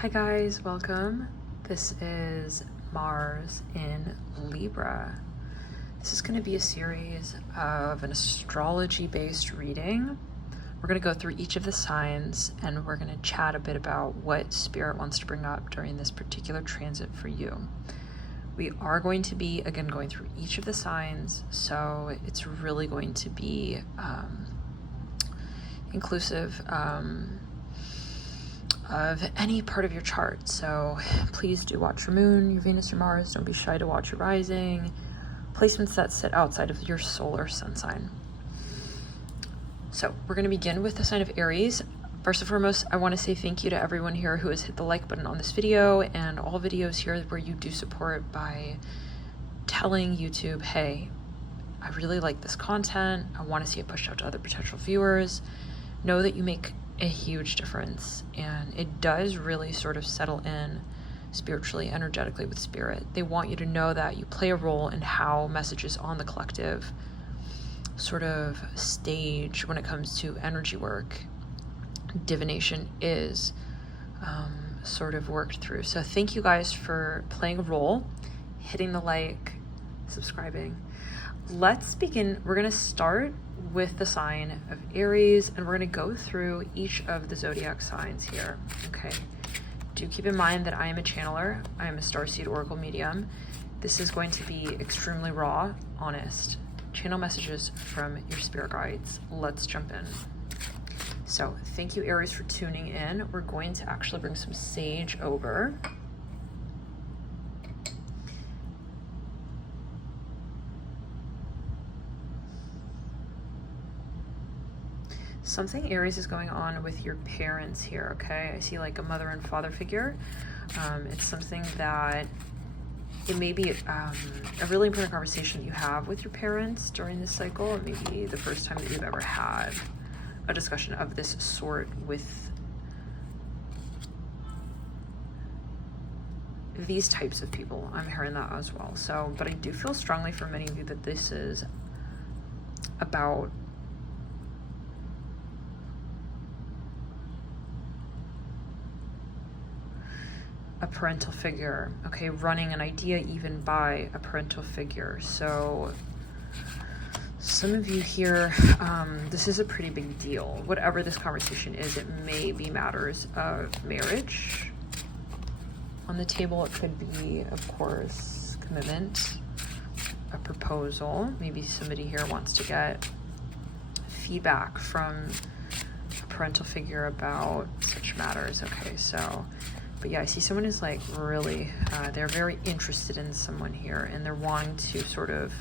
Hi guys, welcome. This is Mars in Libra. This is going to be a series of an astrology-based reading. We're going to go through each of the signs and we're going to chat a bit about what Spirit wants to bring up during this particular transit for you. We are going to be, again, going through each of the signs, so it's really going to be inclusive of any part of your chart. So please do watch your moon, your Venus, your Mars. Don't be shy to watch your rising, placements that sit outside of your solar sun sign. So we're going to begin with the sign of Aries. First and foremost, I want to say thank you to everyone here who has hit the like button on this video and all videos here where you do support by telling YouTube, hey, I really like this content. I want to see it pushed out to other potential viewers. Know that you make a huge difference, and it does really sort of settle in spiritually, energetically with Spirit. They want you to know that you play a role in how messages on the collective sort of stage when it comes to energy work, divination is sort of worked through. So thank you guys for playing a role, hitting the like, subscribing. Let's begin. We're going to start with the sign of Aries, and we're going to go through each of the zodiac signs here. Okay. Do keep in mind that I am a channeler. I am a starseed oracle medium. This is going to be extremely raw, honest. Channel messages from your spirit guides. Let's jump in. So thank you, Aries, for tuning in. We're going to actually bring some sage over. Something, Aries, is going on with your parents here, okay? I see like a mother and father figure. It's something that it may be a really important conversation that you have with your parents during this cycle. It may be the first time that you've ever had a discussion of this sort with these types of people. I'm hearing that as well. So, but I do feel strongly for many of you that this is about a parental figure, okay, running an idea even by a parental figure. So some of you here, this is a pretty big deal. Whatever this conversation is, it may be matters of marriage on the table. It could be, of course, commitment, a proposal. Maybe somebody here wants to get feedback from a parental figure about such matters. Okay, so but yeah, I see someone is like really, they're very interested in someone here, and they're wanting to sort of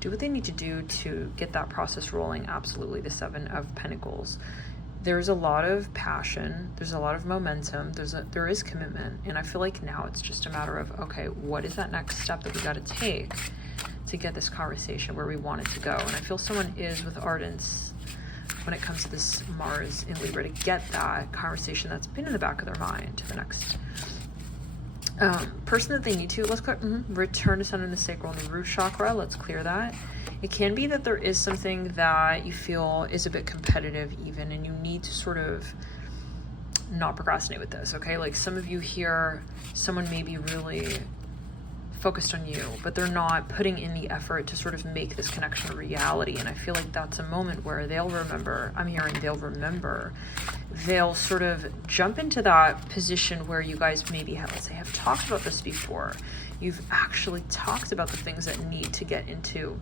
do what they need to do to get that process rolling. Absolutely, the Seven of Pentacles. There's a lot of passion. There's a lot of momentum. There is commitment, and I feel like now it's just a matter of, okay, what is that next step that we got to take to get this conversation where we want it to go? And I feel someone is with ardence when it comes to this Mars in Libra to get that conversation that's been in the back of their mind to the next person that they need to. Let's go return to center in the sacral and the root chakra. Let's clear that. It can be that there is something that you feel is a bit competitive even, and you need to sort of not procrastinate with this, okay? Like some of you here, someone may be really focused on you, but they're not putting in the effort to sort of make this connection a reality. And I feel like that's a moment where they'll remember, I'm hearing they'll sort of jump into that position where you guys maybe have, let's say, have talked about this before. You've actually talked about the things that need to get into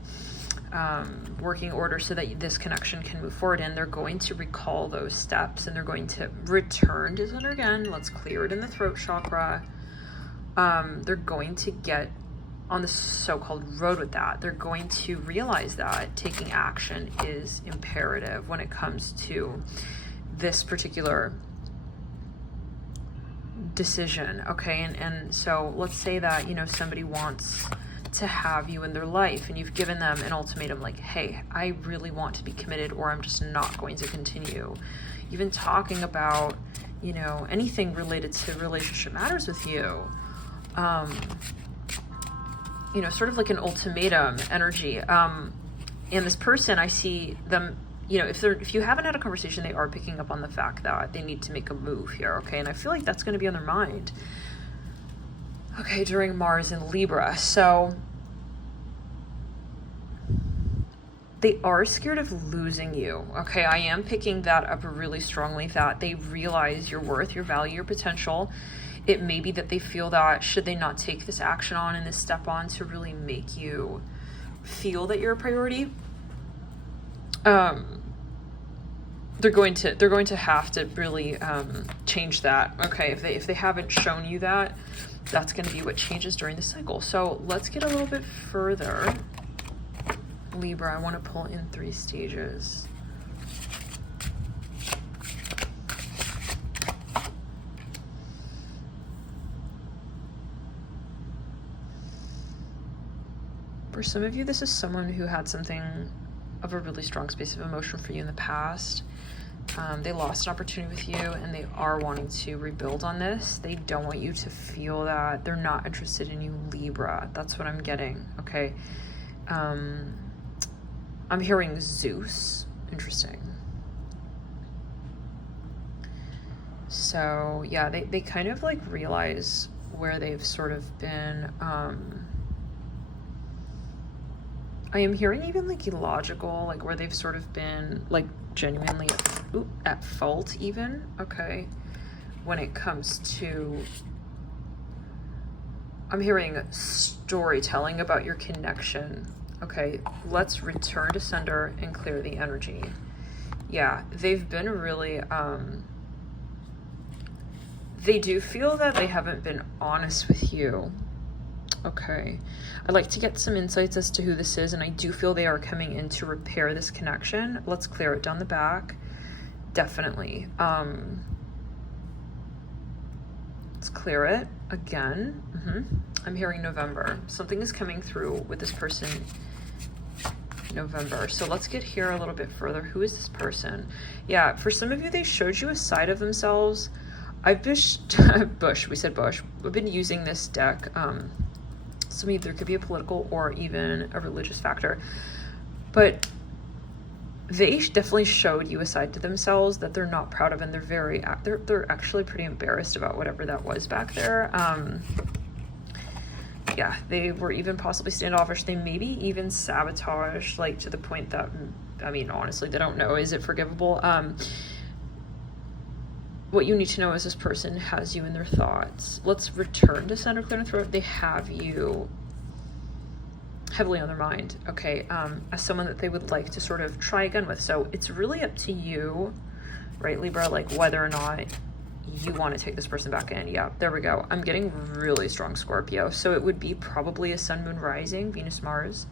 working order so that this connection can move forward, and they're going to recall those steps, and they're going to return to center again. Let's clear it in the throat chakra. They're going to get on the so-called road with that. They're going to realize that taking action is imperative when it comes to this particular decision, okay? And so let's say that, you know, somebody wants to have you in their life and you've given them an ultimatum like, hey, I really want to be committed, or I'm just not going to continue. Even talking about, you know, anything related to relationship matters with you. You know, sort of like an ultimatum energy. And this person, I see them you know, if you haven't had a conversation, they are picking up on the fact that they need to make a move here, okay? And I feel like that's going to be on their mind, okay, during Mars in Libra. So they are scared of losing you, okay? I am picking that up really strongly, that they realize your worth, your value, your potential. It may be that they feel that should they not take this action on and this step on to really make you feel that you're a priority, they're going to have to really change that, okay? If they haven't shown you that, that's going to be what changes during the cycle. So let's get a little bit further. Libra, I want to pull in 3 stages. For some of you, this is someone who had something of a really strong space of emotion for you in the past. They lost an opportunity with you and they are wanting to rebuild on this. They don't want you to feel that they're not interested in you, Libra. That's what I'm getting, okay? I'm hearing Zeus. Interesting. So yeah, they kind of like realize where they've sort of been, I am hearing even like illogical, like where they've sort of been like genuinely at fault even, okay, when it comes to, I'm hearing storytelling about your connection, okay? Let's return to sender and clear the energy. Yeah, they've been really, they do feel that they haven't been honest with you. Okay, I'd like to get some insights as to who this is, and I do feel they are coming in to repair this connection. Let's clear it down the back. Definitely. Let's clear it again. I'm hearing November. Something is coming through with this person, November. So let's get here a little bit further. Who is this person? Yeah, for some of you, they showed you a side of themselves. I've We've been using this deck. So maybe there could be a political or even a religious factor, but they definitely showed you a side to themselves that they're not proud of, and they're actually pretty embarrassed about whatever that was back there. Yeah, they were even possibly standoffish. They maybe even sabotaged, like to the point that, I mean, honestly, they don't know, is it forgivable? What you need to know is this person has you in their thoughts. Let's return to center, clear, and throat. They have you heavily on their mind, okay, as someone that they would like to sort of try again with. So it's really up to you, right, Libra, like whether or not you want to take this person back in. Yeah, there we go. I'm getting really strong Scorpio. So it would be probably a sun, moon, rising, Venus, Mars.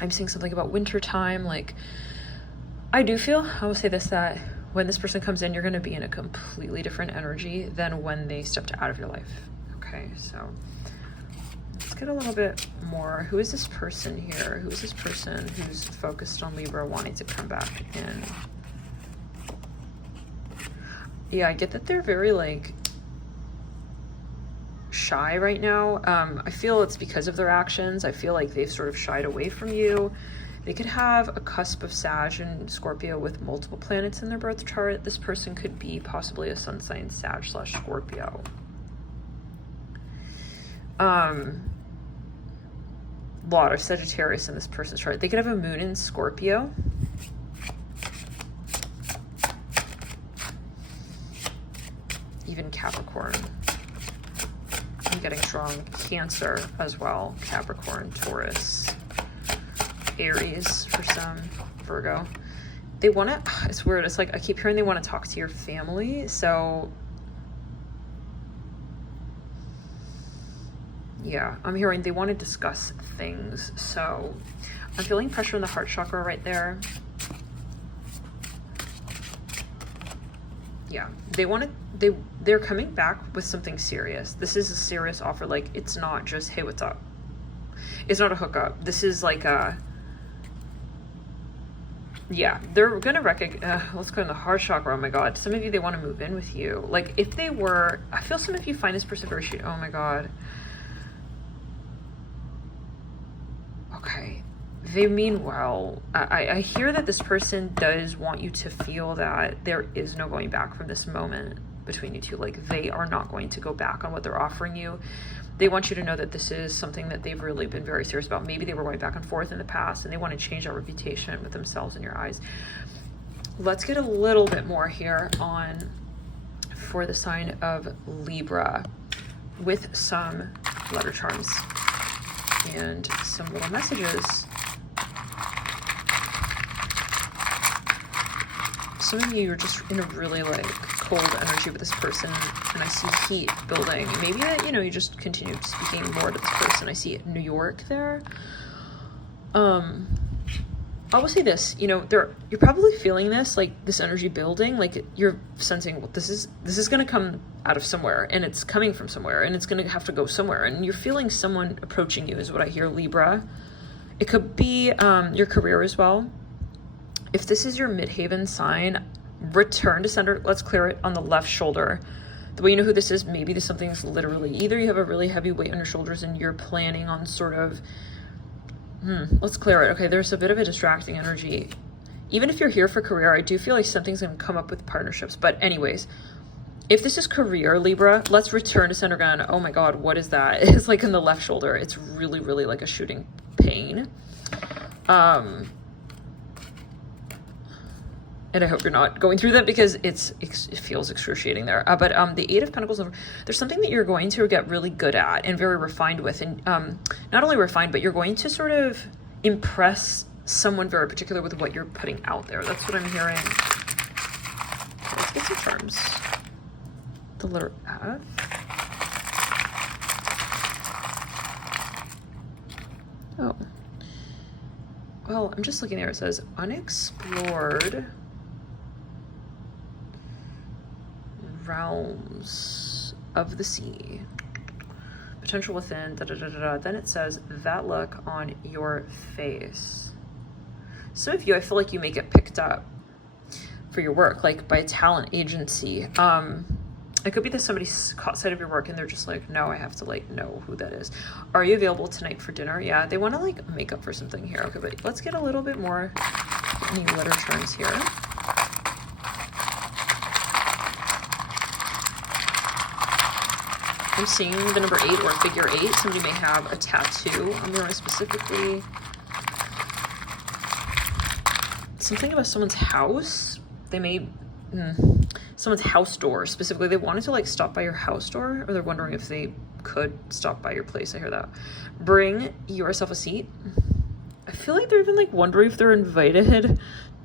I'm seeing something about winter time. Like, I do feel, I will say this, that when this person comes in, you're going to be in a completely different energy than when they stepped out of your life. Okay, so let's get a little bit more. Who is this person here? Who is this person who's focused on Libra wanting to come back in? Yeah, I get that they're very like shy right now. I feel it's because of their actions. I feel like they've sort of shied away from you. They could have a cusp of Sag and Scorpio with multiple planets in their birth chart. This person could be possibly a sun sign Sag / Scorpio. Lot of Sagittarius in this person's chart. They could have a moon in Scorpio. Even Capricorn. I'm getting strong Cancer as well. Capricorn, Taurus, Aries for some, Virgo. They want to, it's weird, it's like I keep hearing they want to talk to your family. So yeah, I'm hearing they want to discuss things. So I'm feeling pressure in the heart chakra right there. Yeah, they're coming back with something serious. This is a serious offer. Like, it's not just, hey, what's up? It's not a hookup. This is like a, yeah, they're gonna let's go in the heart chakra. Oh my god, some of you, they want to move in with you. Like, if they were, I feel some of you find this person very oh my god. Okay, they mean well. I hear that this person does want you to feel that there is no going back from this moment between you two. Like, they are not going to go back on what they're offering you. They want you to know that this is something that they've really been very serious about. Maybe they were going back and forth in the past and they want to change that reputation with themselves in your eyes. Let's get a little bit more here on for the sign of Libra with some letter charms and some little messages. Some of you are just in a really like cold energy with this person, and I see heat building. Maybe that, you know, you just continue speaking more to this person. I see New York there. I will say this, you know, you're probably feeling this, like this energy building, like you're sensing, well, this is going to come out of somewhere, and it's coming from somewhere, and it's going to have to go somewhere, and you're feeling someone approaching you is what I hear, Libra. It could be your career as well. If this is your Midheaven sign, return to center. Let's clear it on the left shoulder. The way you know who this is, maybe this something's literally, either you have a really heavy weight on your shoulders and you're planning on sort of, let's clear it. Okay, there's a bit of a distracting energy. Even if you're here for career, I do feel like something's going to come up with partnerships. But anyways, if this is career, Libra, let's return to center again. Oh my God, what is that? It's like in the left shoulder. It's really, really like a shooting pain. And I hope you're not going through that, because it feels excruciating there. But the Eight of Pentacles, there's something that you're going to get really good at and very refined with. And not only refined, but you're going to sort of impress someone very particular with what you're putting out there. That's what I'm hearing. Let's get some charms. The letter F. Oh. Well, I'm just looking there. It says unexplored realms of the sea, potential within, Then it says that look on your face. Some of you, I feel like you may get picked up for your work, like by a talent agency. It could be that somebody caught sight of your work and they're just like, no, I have to like know who that is. Are you available tonight for dinner? Yeah, they want to like make up for something here. Okay, but let's get a little bit more any letter charms here. I'm seeing the number 8 or figure 8. Somebody may have a tattoo on their arm specifically. Something about someone's house. They may, someone's house door specifically. They wanted to like stop by your house door, or they're wondering if they could stop by your place. I hear that. Bring yourself a seat. I feel like they're even like wondering if they're invited.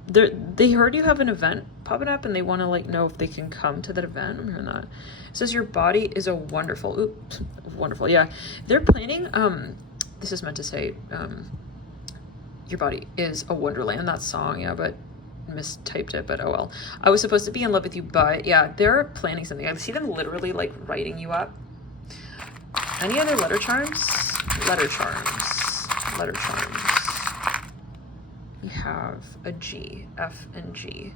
They heard you have an event popping up and they want to like know if they can come to that event. I'm hearing that. It says your body is a wonderful, wonderful. Yeah. They're planning, this is meant to say, your body is a wonderland, that song. Yeah, but mistyped it, but oh well. I was supposed to be in love with you, but yeah, they're planning something. I see them literally like writing you up. Any other letter charms? Letter charms. Letter charms. You have a G, F and G.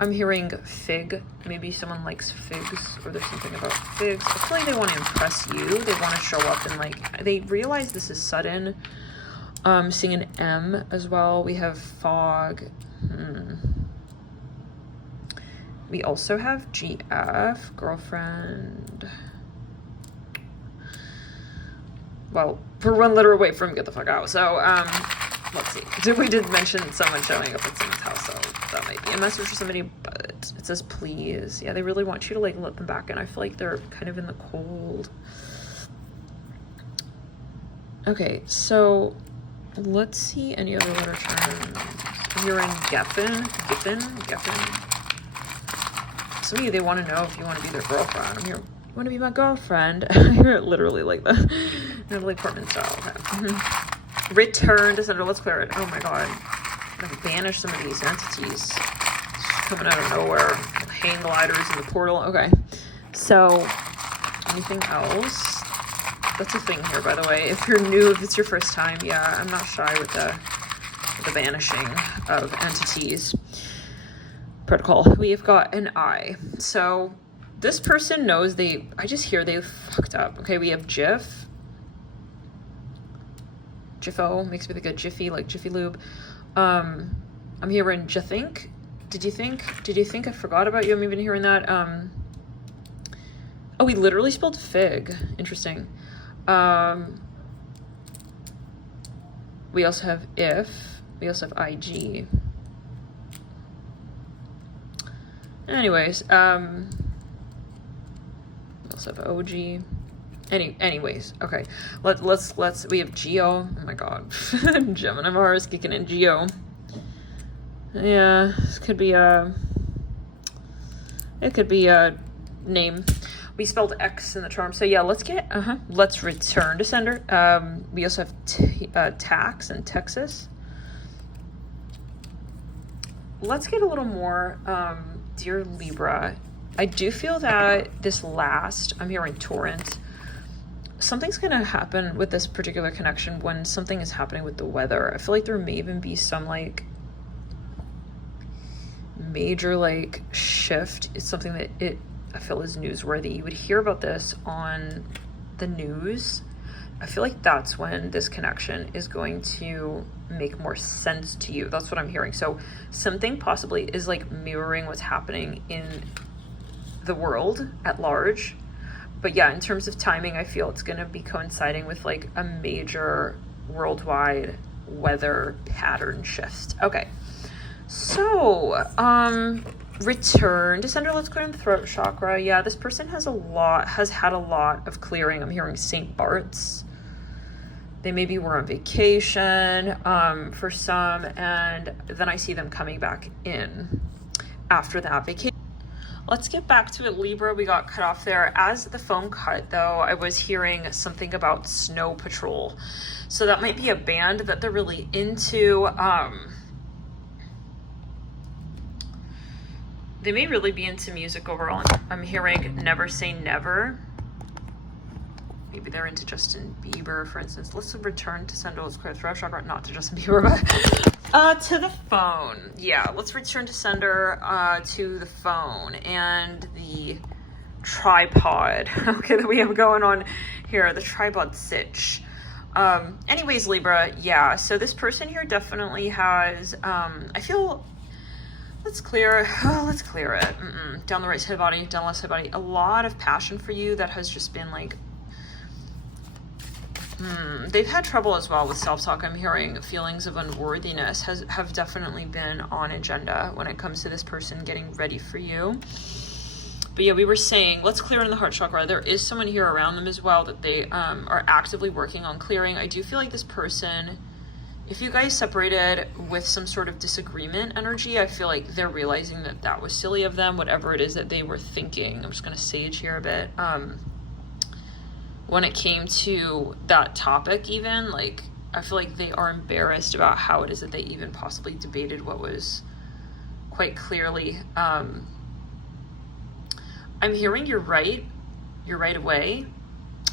I'm hearing fig. Maybe someone likes figs, or there's something about figs. I feel like they want to impress you. They want to show up and like, they realize this is sudden. Seeing an M as well. We have fog. We also have GF, girlfriend. Well, we're one letter away from get the fuck out. So, let's see. We did mention someone showing up at someone's house, so that might be a message for somebody, but it says please. Yeah, they really want you to like let them back in. I feel like they're kind of in the cold. Okay, so let's see any other letter terms. You're in Geffen. Some of you, they want to know if you want to be their girlfriend. I'm here. You want to be my girlfriend? I hear it literally like that. Natalie Portman style. Okay. Return to center. Let's clear it. Oh my God. I'm gonna banish some of these entities. Just coming out of nowhere. Hang gliders in the portal. Okay. So, anything else? That's a thing here, by the way. If you're new, if it's your first time, yeah, I'm not shy with the banishing of entities protocol. We've got an I. So this person knows I just hear they fucked up. Okay, we have GIF. Jiffo makes me think of Jiffy, like Jiffy Lube. I'm hearing Jathink. Did you think I forgot about you? I'm even hearing that. Oh, we literally spelled fig. Interesting. We also have if. We also have IG. Anyways, we also have OG. Anyways, okay. Let's we have Geo. Oh my god. Gemini Mars kicking in Geo. Yeah, this could be a name. We spelled X in the charm. So yeah, let's return to sender. We also have tax and Texas. Let's get a little more, dear Libra. I do feel that I'm hearing torrent. Something's going to happen with this particular connection when something is happening with the weather. I feel like there may even be some like major like shift. It's something that I feel is newsworthy. You would hear about this on the news. I feel like that's when this connection is going to make more sense to you. That's what I'm hearing. So something possibly is like mirroring what's happening in the world at large. But yeah, in terms of timing, I feel it's going to be coinciding with like a major worldwide weather pattern shift. Okay. So, return to sender. Let's clear in the throat chakra. Yeah, this person has had a lot of clearing. I'm hearing St. Bart's. They maybe were on vacation for some, and then I see them coming back in after that vacation. Let's get back to it, Libra. We got cut off there. As the phone cut, though, I was hearing something about Snow Patrol. So that might be a band that they're really into. They may really be into music overall. I'm hearing Never Say Never. Maybe they're into Justin Bieber, for instance. Let's return to sender. Let's clear throat chakra, not to Justin Bieber, but to the phone. Yeah, let's return to sender, to the phone and the tripod. Okay, that we have going on here, the tripod sitch. Anyways, Libra, yeah. So this person here definitely has. I feel. Let's clear it. Down the right side body, down the left side body. A lot of passion for you that has just been like. They've had trouble as well with self-talk. I'm hearing feelings of unworthiness have definitely been on agenda when it comes to this person getting ready for you. But yeah, we were saying, let's clear in the heart chakra. There is someone here around them as well that they are actively working on clearing. I do feel like this person, if you guys separated with some sort of disagreement energy, I feel like they're realizing that that was silly of them, whatever it is that they were thinking. I'm just going to sage here a bit. When it came to that topic even, like, I feel like they are embarrassed about how it is that they even possibly debated what was quite clearly. I'm hearing you're right away.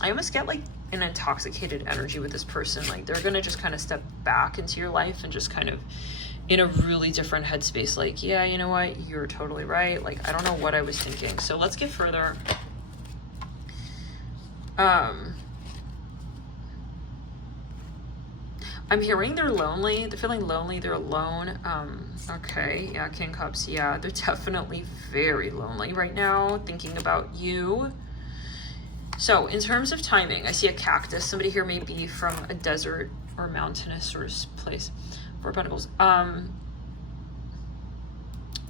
I almost get like an intoxicated energy with this person. Like they're gonna just kind of step back into your life and just kind of in a really different headspace. Like, yeah, you know what? You're totally right. Like, I don't know what I was thinking. So let's get further. I'm hearing they're lonely. They're feeling lonely. They're alone. Okay. Yeah. King Cups. Yeah. They're definitely very lonely right now, thinking about you. So in terms of timing, I see a cactus. Somebody here may be from a desert or mountainous sort of place. Four Pentacles.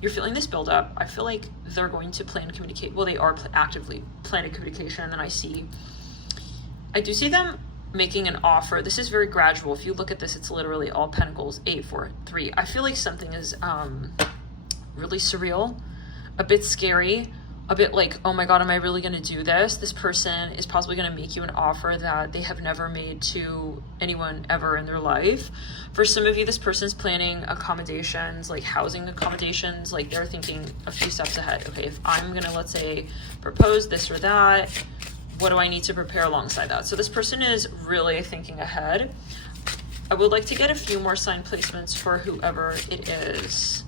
You're feeling this build up. I feel like they're going to plan communicate. Well, they are actively planning communication. And then I do see them making an offer. This is very gradual. If you look at this, it's literally all Pentacles, 8, 4, 3. I feel like something is really surreal, a bit scary, a bit like, oh my God, am I really going to do this? This person is possibly going to make you an offer that they have never made to anyone ever in their life. For some of you, this person's planning accommodations, like housing accommodations, like they're thinking a few steps ahead. Okay, if I'm going to, let's say, propose this or that, what do I need to prepare alongside that? So this person is really thinking ahead. I would like to get a few more sign placements for whoever it is.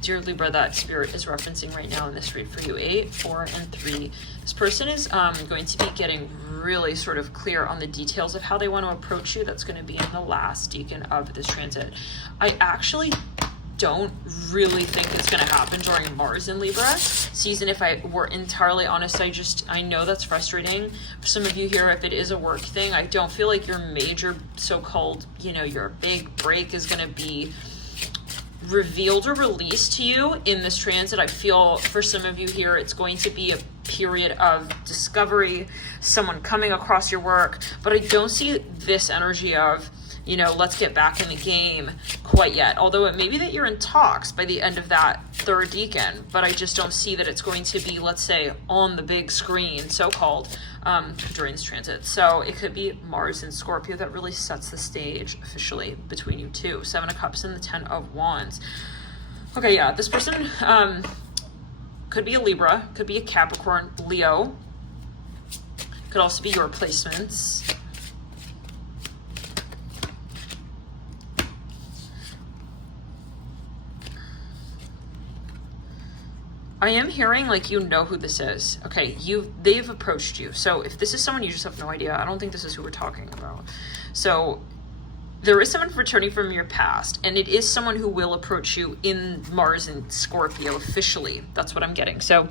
dear Libra, that Spirit is referencing right now in this read for you. 8, 4, and 3. This person is going to be getting really sort of clear on the details of how they want to approach you. That's going to be in the last decan of this transit. I actually don't really think it's going to happen during Mars in Libra season. If I were entirely honest, I know that's frustrating for some of you here. If it is a work thing, I don't feel like your major so-called, you know, your big break is going to be revealed or released to you in this transit. I feel for some of you here, it's going to be a period of discovery, someone coming across your work, but I don't see this energy of, you know, let's get back in the game quite yet. Although it may be that you're in talks by the end of that third decan, but I just don't see that it's going to be, let's say, on the big screen, so-called, during this transit. So it could be Mars and Scorpio that really sets the stage officially between you two. 7 of Cups and the 10 of Wands. Okay, yeah, this person could be a Libra, could be a Capricorn, Leo. Could also be your placements. I am hearing like you know who this is. Okay, they've approached you. So if this is someone you just have no idea, I don't think this is who we're talking about. So there is someone returning from your past, and it is someone who will approach you in Mars and Scorpio officially. That's what I'm getting. So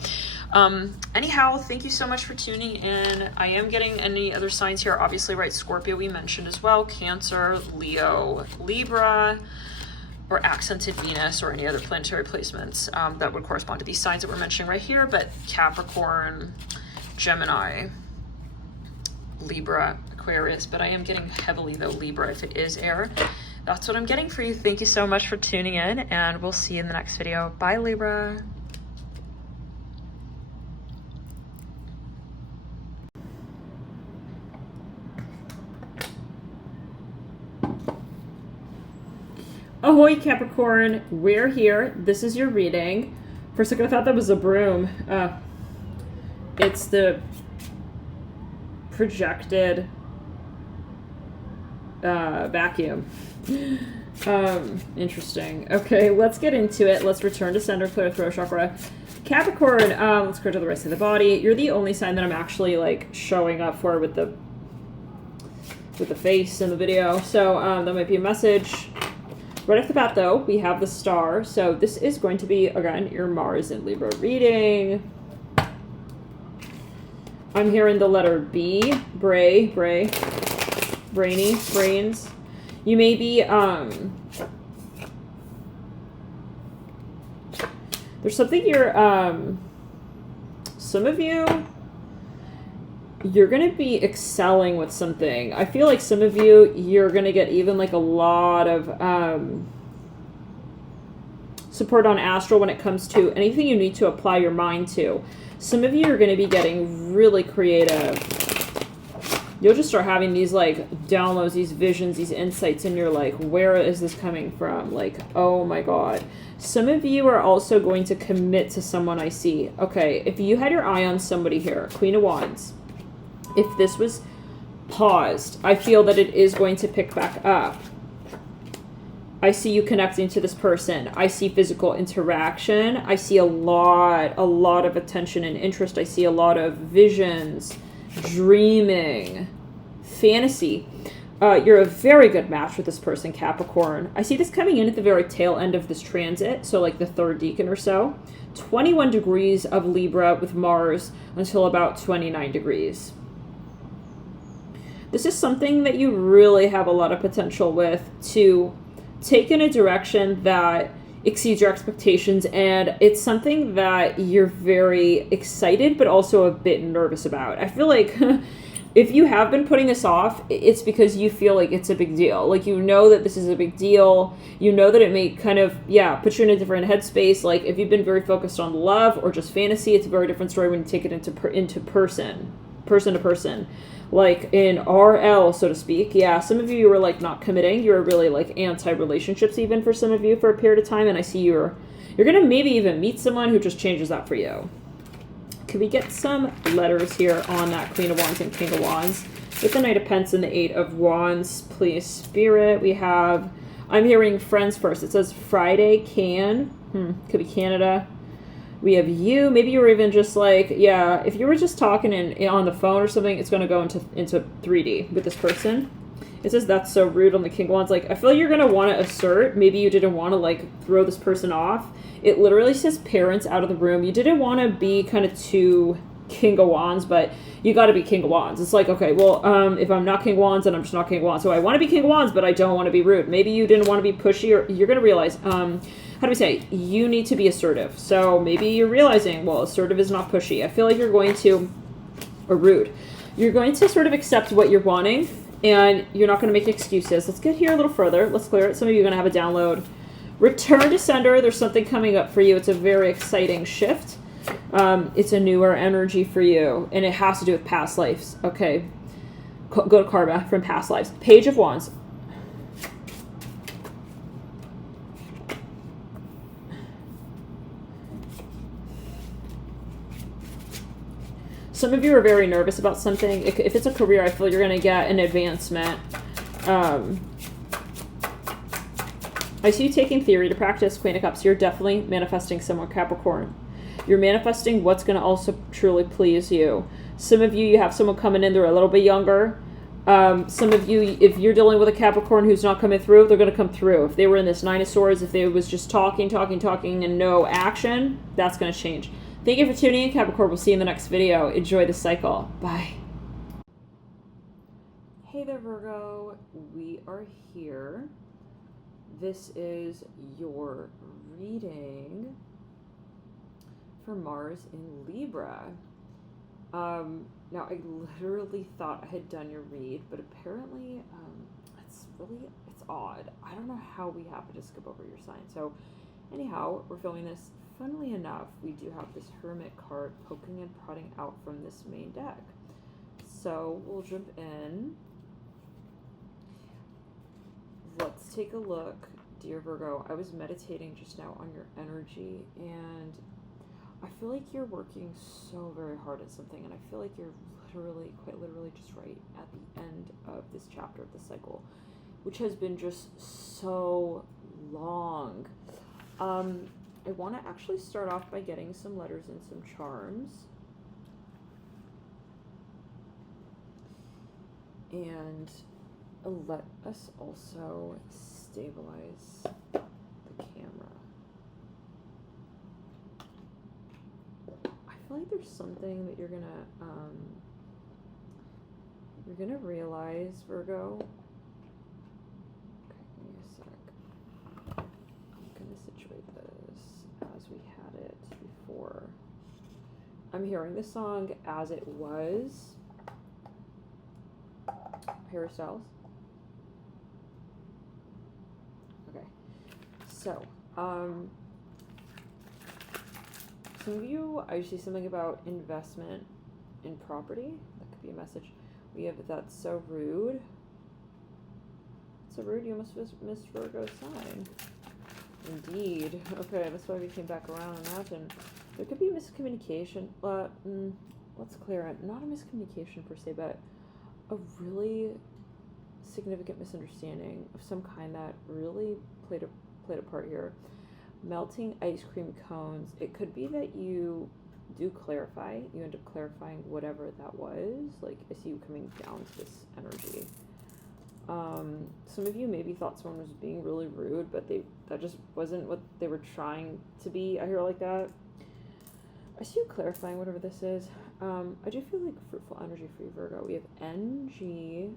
anyhow, thank you so much for tuning in. I am getting any other signs here. Obviously, right, Scorpio we mentioned as well, Cancer, Leo, Libra, or accented Venus, or any other planetary placements that would correspond to these signs that we're mentioning right here. But Capricorn, Gemini, Libra, Aquarius, but I am getting heavily though Libra if it is air. That's what I'm getting for you. Thank you so much for tuning in, and we'll see you in the next video. Bye, Libra. Ahoy, Capricorn, we're here. This is your reading. For a second, I thought that was a broom. It's the projected vacuum. Interesting. Okay, let's get into it. Let's return to center, clear throat chakra. Capricorn, let's go to the rest of the body. You're the only sign that I'm actually like showing up for with the face in the video. So that might be a message. Right off the bat, though, we have the star. So this is going to be, again, your Mars and Libra reading. I'm hearing the letter B, brainy, brains. You may be, there's something you're, some of you, you're going to be excelling with something. I feel like some of you, you're going to get even like a lot of support on astral when it comes to anything you need to apply your mind to. Some of you are going to be getting really creative. You'll just start having these like downloads, these visions, these insights, and you're like, where is this coming from? Like, oh my God. Some of you are also going to commit to someone I see. Okay, if you had your eye on somebody here, Queen of Wands, if this was paused, I feel that it is going to pick back up. I see you connecting to this person. I see physical interaction. I see a lot of attention and interest. I see a lot of visions, dreaming, fantasy. You're a very good match with this person, Capricorn. I see this coming in at the very tail end of this transit, so like the third decan or so. 21 degrees of Libra with Mars until about 29 degrees. This is something that you really have a lot of potential with to take in a direction that exceeds your expectations, and it's something that you're very excited but also a bit nervous about. I feel like if you have been putting this off, it's because you feel like it's a big deal. Like, you know that this is a big deal. You know that it may kind of, put you in a different headspace. Like, if you've been very focused on love or just fantasy, it's a very different story when you take it into person to person. Like in RL, so to speak. Yeah, some of you were like not committing. You were really like anti-relationships even for some of you for a period of time. And I see you're going to maybe even meet someone who just changes that for you. Could we get some letters here on that Queen of Wands and King of Wands? With the Knight of Pentacles and the 8 of Wands, please, Spirit. We have, I'm hearing friends first. It says Friday can Could be Canada. We have you. Maybe you were even just like, yeah, if you were just talking on the phone or something, it's going to go into 3D with this person. It says that's so rude on the King of Wands. Like, I feel like you're going to want to assert. Maybe you didn't want to, like, throw this person off. It literally says parents out of the room. You didn't want to be kind of too King of Wands, but you got to be King of Wands. It's like, okay, well, if I'm not King of Wands, then I'm just not King of Wands. So I want to be King of Wands, but I don't want to be rude. Maybe you didn't want to be pushy, or you're going to realize, how do we say, you need to be assertive. So maybe you're realizing, well, assertive is not pushy. I feel like you're going to, or rude. You're going to sort of accept what you're wanting, and you're not going to make excuses. Let's get here a little further. Let's clear it. Some of you are going to have a download. Return to sender. There's something coming up for you. It's a very exciting shift. It's a newer energy for you, and it has to do with past lives. Okay. Go to karma from past lives. Page of Wands. Some of you are very nervous about something. If it's a career, I feel you're going to get an advancement. I see you taking theory to practice, Queen of Cups. You're definitely manifesting someone, Capricorn. You're manifesting what's going to also truly please you. Some of you, you have someone coming in, they're a little bit younger. Some of you, if you're dealing with a Capricorn who's not coming through, they're going to come through. If they were in this Nine of Swords, if they was just talking and no action, that's going to change. Thank you for tuning in, Capricorn. We'll see you in the next video. Enjoy the cycle. Bye. Hey there, Virgo. We are here. This is your reading for Mars in Libra. Now, I literally thought I had done your read, but apparently it's odd. I don't know how we happen to skip over your sign. So anyhow, we're filming this. Funnily enough, we do have this Hermit card poking and prodding out from this main deck. So we'll jump in. Let's take a look, dear Virgo. I was meditating just now on your energy, and I feel like you're working so very hard at something, and I feel like you're literally, quite literally, just right at the end of this chapter of the cycle, which has been just so long. I want to actually start off by getting some letters and some charms. And let us also stabilize the camera. I feel like there's something that you're gonna realize, Virgo. Okay, give me a sec. I'm gonna situate this as we had it before. I'm hearing the song As It Was. Harry Styles. Okay, so some of you, I see something about investment in property. That could be a message. We have That's So Rude. So rude, you almost missed Virgo's sign. Indeed. Okay, that's why we came back around on that. And there could be miscommunication. Let's clear it. Not a miscommunication per se, but a really significant misunderstanding of some kind that really played a part here. Melting ice cream cones. It could be that you do clarify. You end up clarifying whatever that was. Like, I see you coming down to this energy. Some of you maybe thought someone was being really rude, but that just wasn't what they were trying to be. I hear like that. I see you clarifying whatever this is. I do feel like fruitful energy for you, Virgo. We have NGP.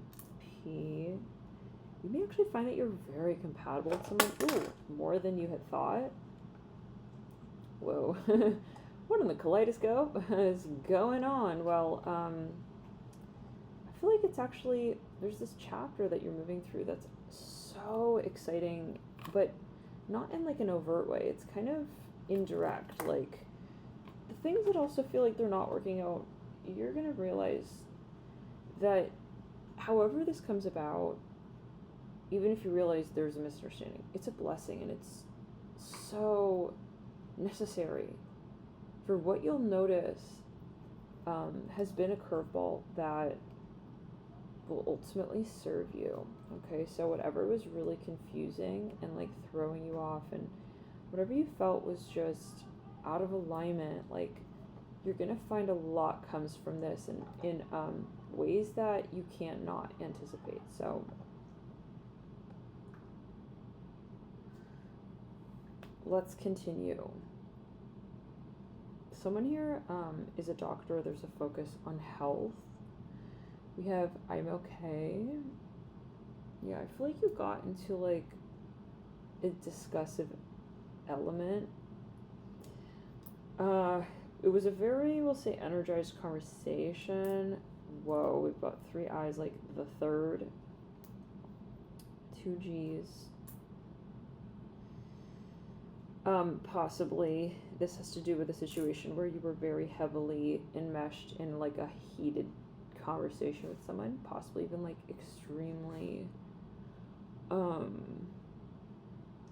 You may actually find that you're very compatible with someone. Ooh, more than you had thought. Whoa. What in the kaleidoscope is going on? Well, I feel like it's actually, there's this chapter that you're moving through that's so exciting, but not in like an overt way. It's kind of indirect. Like, the things that also feel like they're not working out, you're going to realize that however this comes about, even if you realize there's a misunderstanding, it's a blessing, and it's so necessary. For what you'll notice has been a curveball that will ultimately serve you. Okay, so whatever was really confusing and like throwing you off and whatever you felt was just out of alignment, like, you're going to find a lot comes from this in ways that you can't not anticipate. So let's continue. Someone here is a doctor. There's a focus on health. We have I'm okay. Yeah, I feel like you got into like a discussive element. It was a very, we'll say, energized conversation. Whoa, we've got 3 eyes, like the third. 2 G's. Possibly this has to do with a situation where you were very heavily enmeshed in like a heated conversation with someone, possibly even like extremely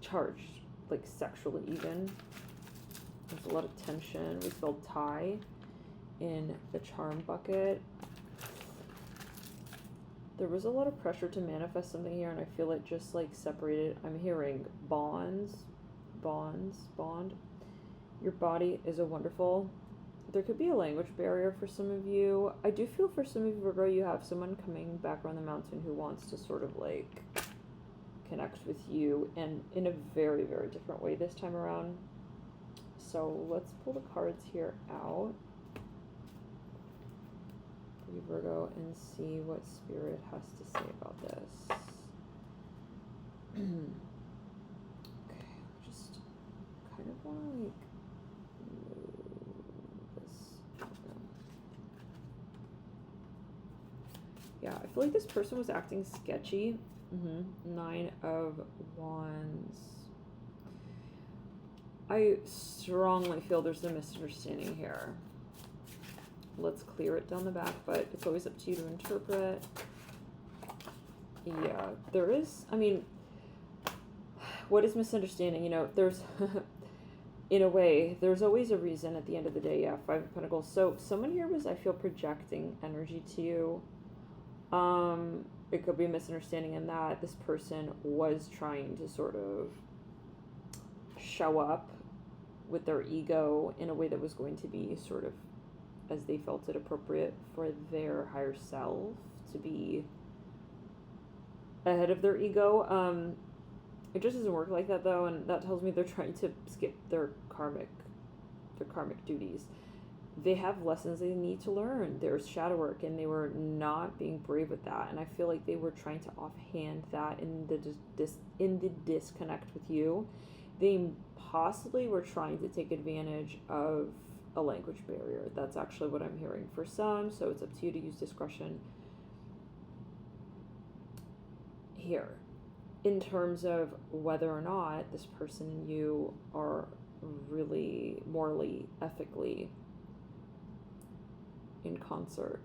charged, like sexually even. There's a lot of tension. We spelled tie in the charm bucket. There was a lot of pressure to manifest something here, and I feel it just like separated. I'm hearing bond. Your body is a wonderful. There could be a language barrier for some of you. I do feel for some of you, Virgo, you have someone coming back around the mountain who wants to sort of like connect with you, and in a very, very different way this time around. So let's pull the cards here out for you, Virgo, and see what Spirit has to say about this. Okay, just kind of want to like move this. Yeah, I feel like this person was acting sketchy. 9 of Wands. I strongly feel there's a misunderstanding here. Let's clear it down the back, but it's always up to you to interpret. Yeah, there is, I mean, what is misunderstanding? You know, there's, in a way, there's always a reason at the end of the day. Yeah, 5 of Pentacles. So someone here was, I feel, projecting energy to you. It could be a misunderstanding in that this person was trying to sort of show up with their ego in a way that was going to be sort of as they felt it appropriate for their higher self to be ahead of their ego. It just doesn't work like that though, and that tells me they're trying to skip their karmic duties. They have lessons they need to learn. There's shadow work, and they were not being brave with that. And I feel like they were trying to offhand that in the disconnect with you. They possibly were trying to take advantage of a language barrier. That's actually what I'm hearing for some, so it's up to you to use discretion here. In terms of whether or not this person and you are really morally, ethically in concert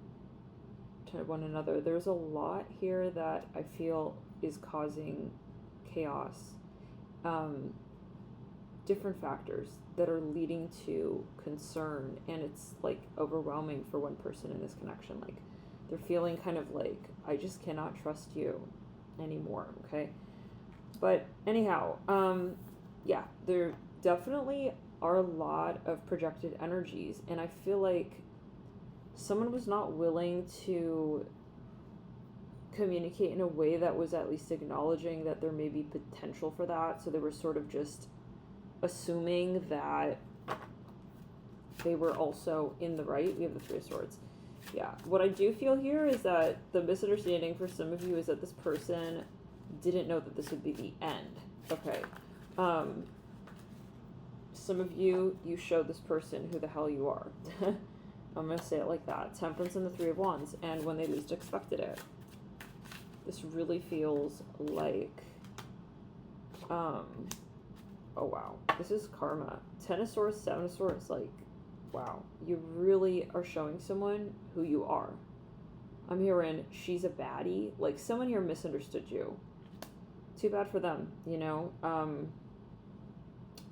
to one another, there's a lot here that I feel is causing chaos. Different factors that are leading to concern, and it's like overwhelming for one person in this connection. Like they're feeling kind of like, I just cannot trust you anymore. Okay. But anyhow, yeah, there definitely are a lot of projected energies, and I feel like someone was not willing to communicate in a way that was at least acknowledging that there may be potential for that. So they were sort of just assuming that they were also in the right. We have the 3 of Swords. Yeah. What I do feel here is that the misunderstanding for some of you is that this person didn't know that this would be the end. Okay. Some of you showed this person who the hell you are. I'm going to say it like that. Temperance and the 3 of Wands. And when they least expected it. This really feels like, oh wow, this is karma. 10 of Swords, 7 of Swords, like, wow. You really are showing someone who you are. I'm hearing she's a baddie. Like, someone here misunderstood you. Too bad for them, you know?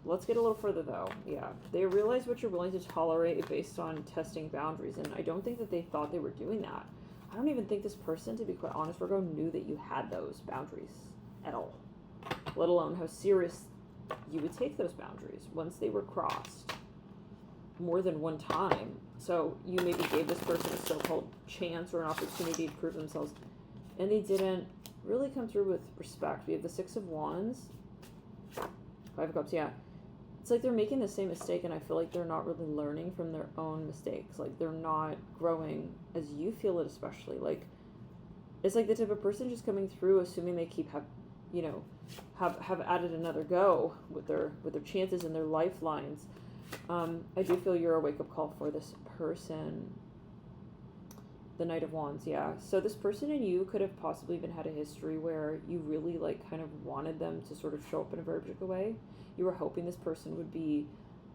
Let's get a little further, though. Yeah, they realize what you're willing to tolerate based on testing boundaries, and I don't think that they thought they were doing that. I don't even think this person, to be quite honest, Virgo, knew that you had those boundaries at all, let alone how serious you would take those boundaries once they were crossed more than one time. So you maybe gave this person a so-called chance or an opportunity to prove themselves, and they didn't really come through with respect. We have the Six of Wands, Five of Cups, yeah. It's like they're making the same mistake, and I feel like they're not really learning from their own mistakes. Like, they're not growing as you feel it, especially. Like, it's like the type of person just coming through assuming they keep have added another go with their chances and their lifelines. I do feel you're a wake-up call for this person. The Knight of Wands, yeah. So this person and you could have possibly even had a history where you really, like, kind of wanted them to sort of show up in a very particular way. You were hoping this person would be,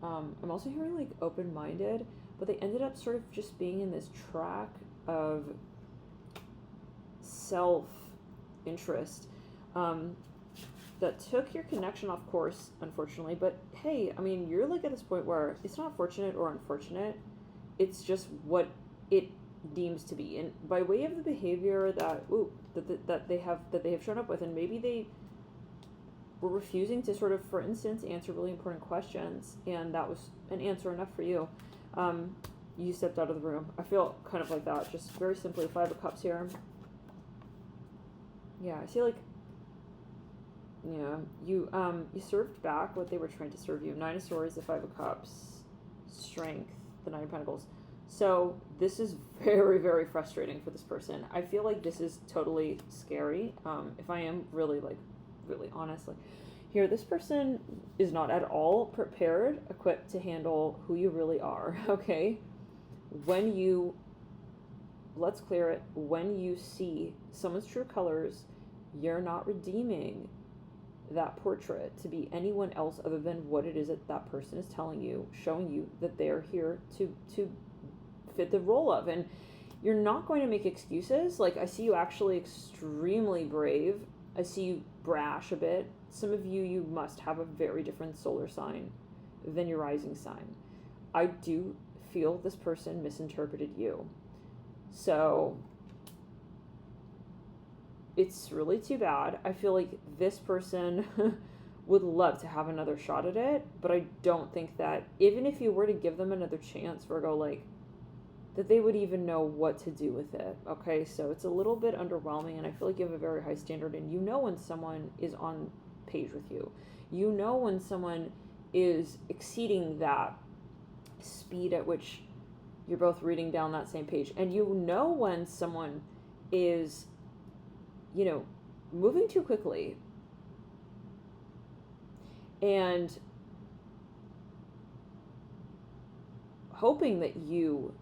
I'm also hearing, like, open-minded, but they ended up sort of just being in this track of self-interest that took your connection off course, unfortunately. But hey, I mean, you're, like, at this point where it's not fortunate or unfortunate. It's just what it deems to be, and by way of the behavior that they have shown up with, and maybe they were refusing to sort of, for instance, answer really important questions, and that was an answer enough for you. You stepped out of the room. I feel kind of like that, just very simply. Five of Cups here. Yeah, I see, like, yeah, you served back what they were trying to serve you. Nine of Swords, the Five of Cups, Strength, the Nine of Pentacles. So this is very, very frustrating for this person. I feel like this is totally scary. If I am really honest, like, here, this person is not at all prepared, equipped to handle who you really are, okay? Let's clear it. When you see someone's true colors, you're not redeeming that portrait to be anyone else other than what it is that that person is telling you, showing you that they're here to fit the role of. And you're not going to make excuses. Like, I see you actually extremely brave. I see you brash a bit. Some of you must have a very different solar sign than your rising sign. I do feel this person misinterpreted you. So it's really too bad. I feel like this person would love to have another shot at it, but I don't think that, even if you were to give them another chance, Virgo, like, that they would even know what to do with it. Okay, so it's a little bit underwhelming, and I feel like you have a very high standard, and you know when someone is on page with you. You know when someone is exceeding that speed at which you're both reading down that same page. And you know when someone is, moving too quickly and hoping that you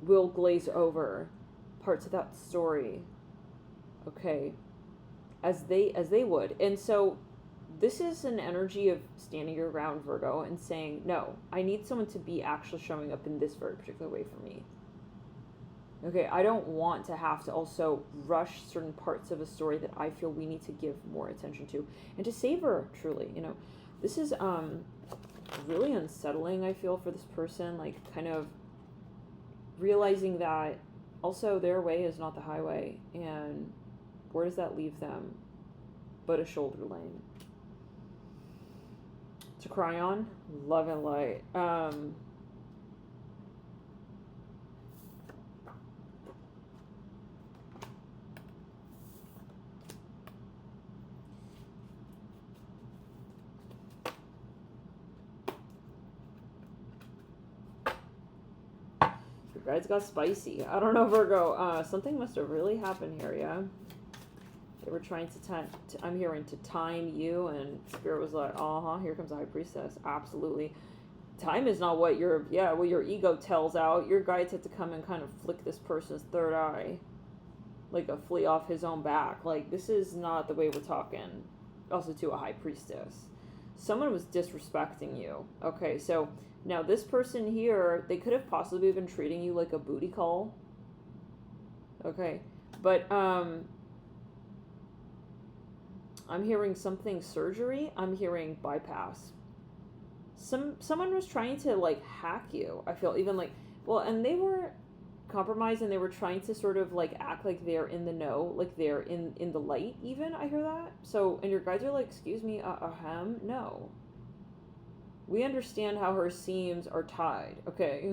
will glaze over parts of that story, okay, as they would. And so this is an energy of standing your ground, Virgo, and saying, no, I need someone to be actually showing up in this very particular way for me. Okay, I don't want to have to also rush certain parts of a story that I feel we need to give more attention to and to savor truly. This is really unsettling, I feel, for this person, like, kind of realizing that also their way is not the highway, and where does that leave them but a shoulder lane to cry on? Love and light. Your guides got spicy. I don't know, Virgo. Something must have really happened here, yeah? They were trying to I'm hearing to time you, and Spirit was like, here comes the High Priestess. Absolutely. Time is not what your ego tells out. Your guides had to come and kind of flick this person's third eye like a flea off his own back. Like, this is not the way we're talking. Also to a High Priestess. Someone was disrespecting you. Okay, so now this person here, they could have possibly been treating you like a booty call. Okay, but I'm hearing something surgery. I'm hearing bypass. Someone was trying to, like, hack you. I feel even like, well, and they were compromise, and they were trying to sort of like act like they're in the know, like they're in the light even. I hear that. So, and your guides are like, excuse me, no. We understand how her seams are tied, okay?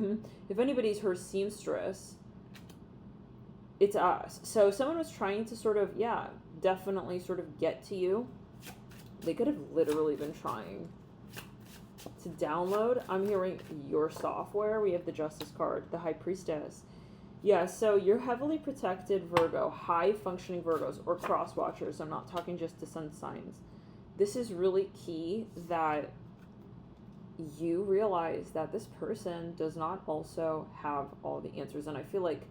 If anybody's her seamstress, it's us. So someone was trying to sort of, yeah, definitely sort of get to you. They could have literally been trying to download. I'm hearing your software. We have the Justice card, the High Priestess. Yeah, so you're heavily protected, Virgo, high-functioning Virgos, or cross-watchers. I'm not talking just to sun signs. This is really key that you realize that this person does not also have all the answers. And I feel like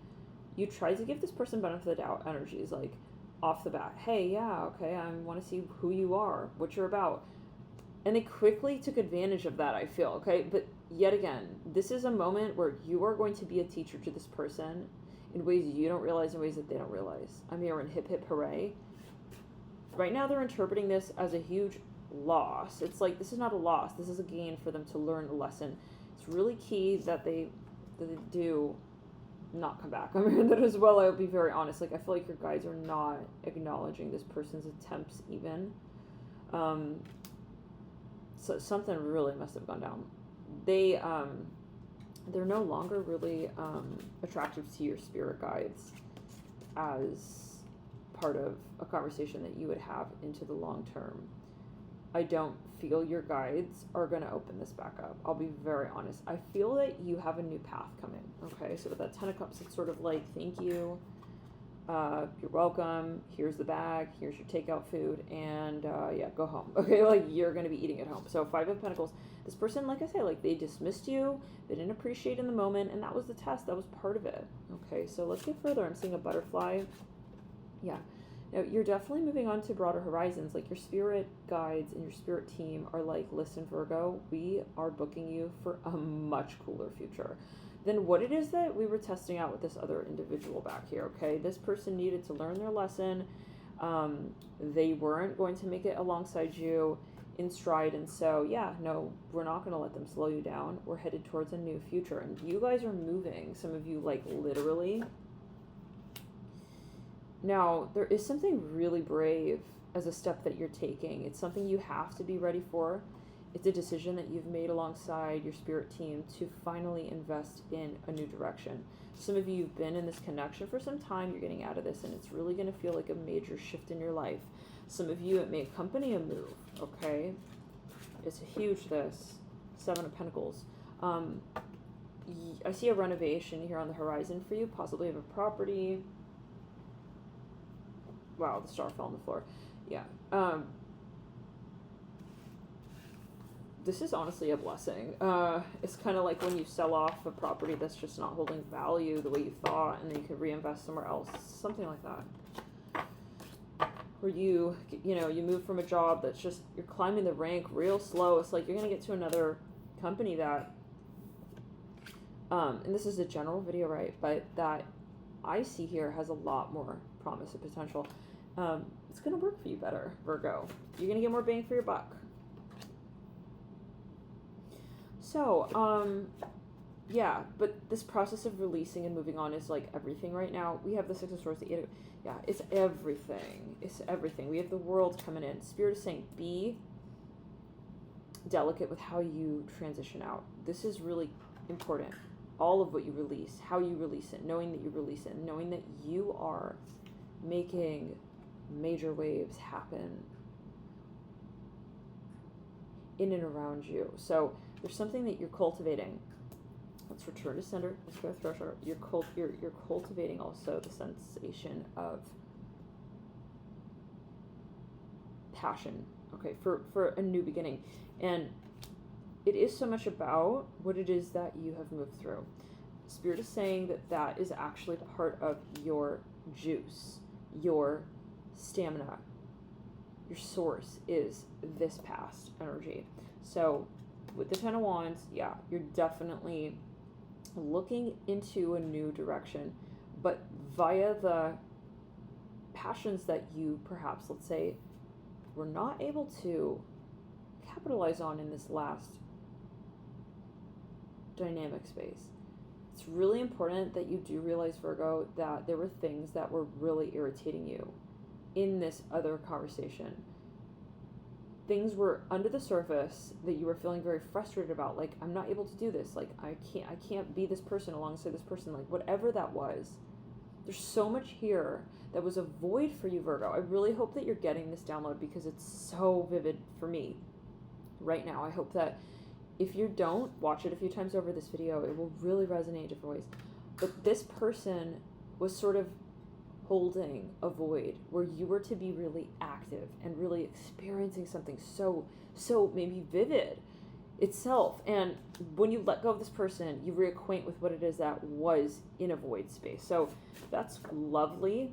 you try to give this person benefit of the doubt energies, like off the bat. Hey, yeah, okay, I want to see who you are, what you're about. And they quickly took advantage of that, I feel, okay? But yet again, this is a moment where you are going to be a teacher to this person in ways you don't realize, in ways that they don't realize. I'm hearing hip hip hooray. Right now they're interpreting this as a huge loss. It's like, this is not a loss. This is a gain for them to learn a lesson. It's really key that they do not come back. I'm hearing that as well. I'll be very honest. Like, I feel like your guides are not acknowledging this person's attempts even. So something really must have gone down. They're no longer really attractive to your spirit guides as part of a conversation that you would have into the long term. I don't feel your guides are going to open this back up. I'll be very honest. I feel that you have a new path coming. Okay, so with that 10 of Cups, it's sort of like, thank you. You're welcome. Here's the bag. Here's your takeout food. And yeah, go home. Okay, like, you're going to be eating at home. So 5 of Pentacles. This person, like I say, like, they dismissed you. They didn't appreciate in the moment. And that was the test. That was part of it. Okay, so let's get further. I'm seeing a butterfly. Yeah. Now, you're definitely moving on to broader horizons. Like, your spirit guides and your spirit team are like, listen, Virgo, we are booking you for a much cooler future than what it is that we were testing out with this other individual back here, okay? This person needed to learn their lesson. They weren't going to make it alongside you in stride. And so, yeah, no, we're not going to let them slow you down. We're headed towards a new future. And you guys are moving. Some of you, like, literally. Now, there is something really brave as a step that you're taking. It's something you have to be ready for. It's a decision that you've made alongside your spirit team to finally invest in a new direction. Some of you have been in this connection for some time. You're getting out of this, and it's really going to feel like a major shift in your life. Some of you, it may accompany a move, okay? It's a huge this. 7 of Pentacles. I see a renovation here on the horizon for you, possibly of a property. Wow, the star fell on the floor. Yeah. This is honestly a blessing. It's kind of like when you sell off a property that's just not holding value the way you thought, and then you could reinvest somewhere else. Something like that. Where you move from a job that's just, you're climbing the rank real slow. It's like you're going to get to another company that, and this is a general video, right? But that I see here has a lot more promise and potential. It's going to work for you better, Virgo. You're going to get more bang for your buck. So, yeah, but this process of releasing and moving on is like everything right now. We have the 6 of Swords, the 8 of, yeah, it's everything. It's everything. We have the World coming in. Spirit is saying, be delicate with how you transition out. This is really important. All of what you release, how you release it, knowing that you release it, knowing that you are making major waves happen in and around you. So there's something that you're cultivating. Let's return to center. Let's go threshold. You're cultivating also the sensation of passion, okay, for a new beginning. And it is so much about what it is that you have moved through. Spirit is saying that that is actually part of your juice, your stamina. Your source is this past energy. So with the 10 of Wands, yeah, you're definitely looking into a new direction, but via the passions that you perhaps, let's say, were not able to capitalize on in this last dynamic space. It's really important that you do realize, Virgo, that there were things that were really irritating you in this other conversation. Things were under the surface that you were feeling very frustrated about. Like, I'm not able to do this. Like, I can't be this person alongside this person. Like, whatever that was. There's so much here that was a void for you, Virgo. I really hope that you're getting this download because it's so vivid for me right now. I hope that if you don't, watch it a few times over this video. It will really resonate in different ways. But this person was sort of holding a void where you were to be really active and really experiencing something so maybe vivid itself. And when you let go of this person, you reacquaint with what it is that was in a void space. So that's lovely.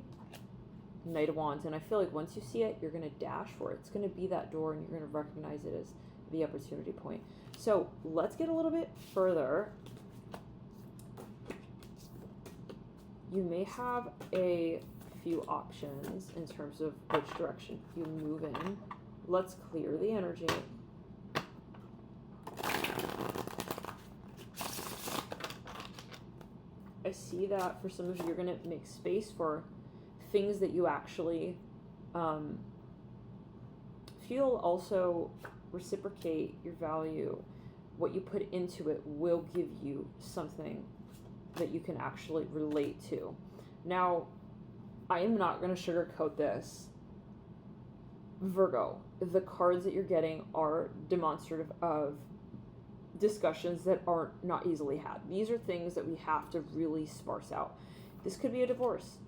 Knight of Wands. And I feel like once you see it, you're going to dash for it. It's going to be that door, and you're going to recognize it as the opportunity point. So let's get a little bit further. You may have a few options in terms of which direction you move in. Let's clear the energy. I see that for some of you, you're going to make space for things that you actually feel also reciprocate your value. What you put into it will give you something that you can actually relate to. Now, I am not going to sugarcoat this. Virgo, the cards that you're getting are demonstrative of discussions that are not easily had. These are things that we have to really sparse out. This could be a divorce.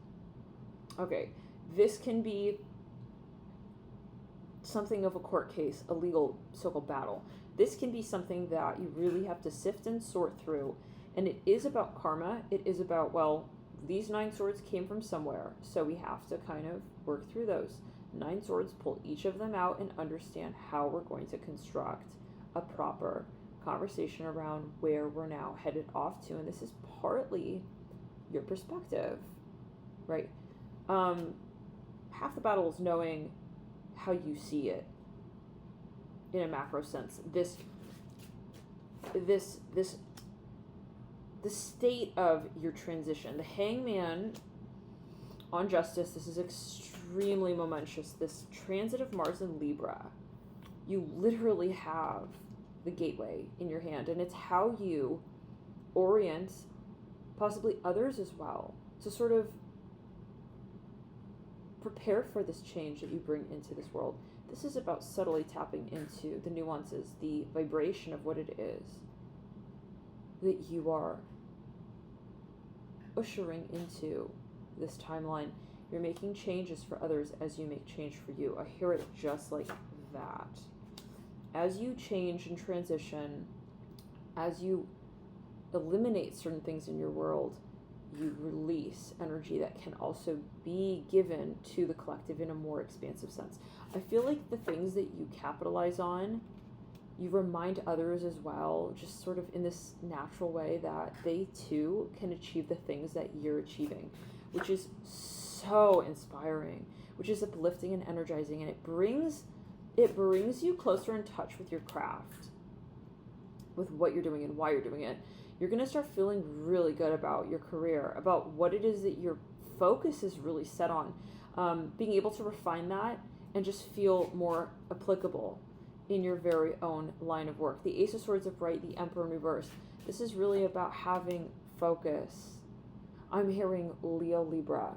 Okay, this can be something of a court case, a legal so-called battle. This can be something that you really have to sift and sort through. And it is about karma. It is about, well, these 9 swords came from somewhere, so we have to kind of work through those 9 swords, pull each of them out, and understand how we're going to construct a proper conversation around where we're now headed off to. And this is partly your perspective, right? Half the battle is knowing how you see it in a macro sense. The state of your transition. The Hangman on Justice, this is extremely momentous. This transit of Mars in Libra, you literally have the gateway in your hand, and it's how you orient possibly others as well to sort of prepare for this change that you bring into this world. This is about subtly tapping into the nuances, the vibration of what it is that you are ushering into this timeline. You're making changes for others as you make change for you. I hear it just like that. As you change and transition, as you eliminate certain things in your world, you release energy that can also be given to the collective in a more expansive sense. I feel like the things that you capitalize on, you remind others as well, just sort of in this natural way that they too can achieve the things that you're achieving, which is so inspiring, which is uplifting and energizing, and it brings you closer in touch with your craft, with what you're doing and why you're doing it. You're going to start feeling really good about your career, about what it is that your focus is really set on, being able to refine that and just feel more applicable in your very own line of work. The Ace of Swords upright, the Emperor in reverse. This is really about having focus. I'm hearing Leo, Libra.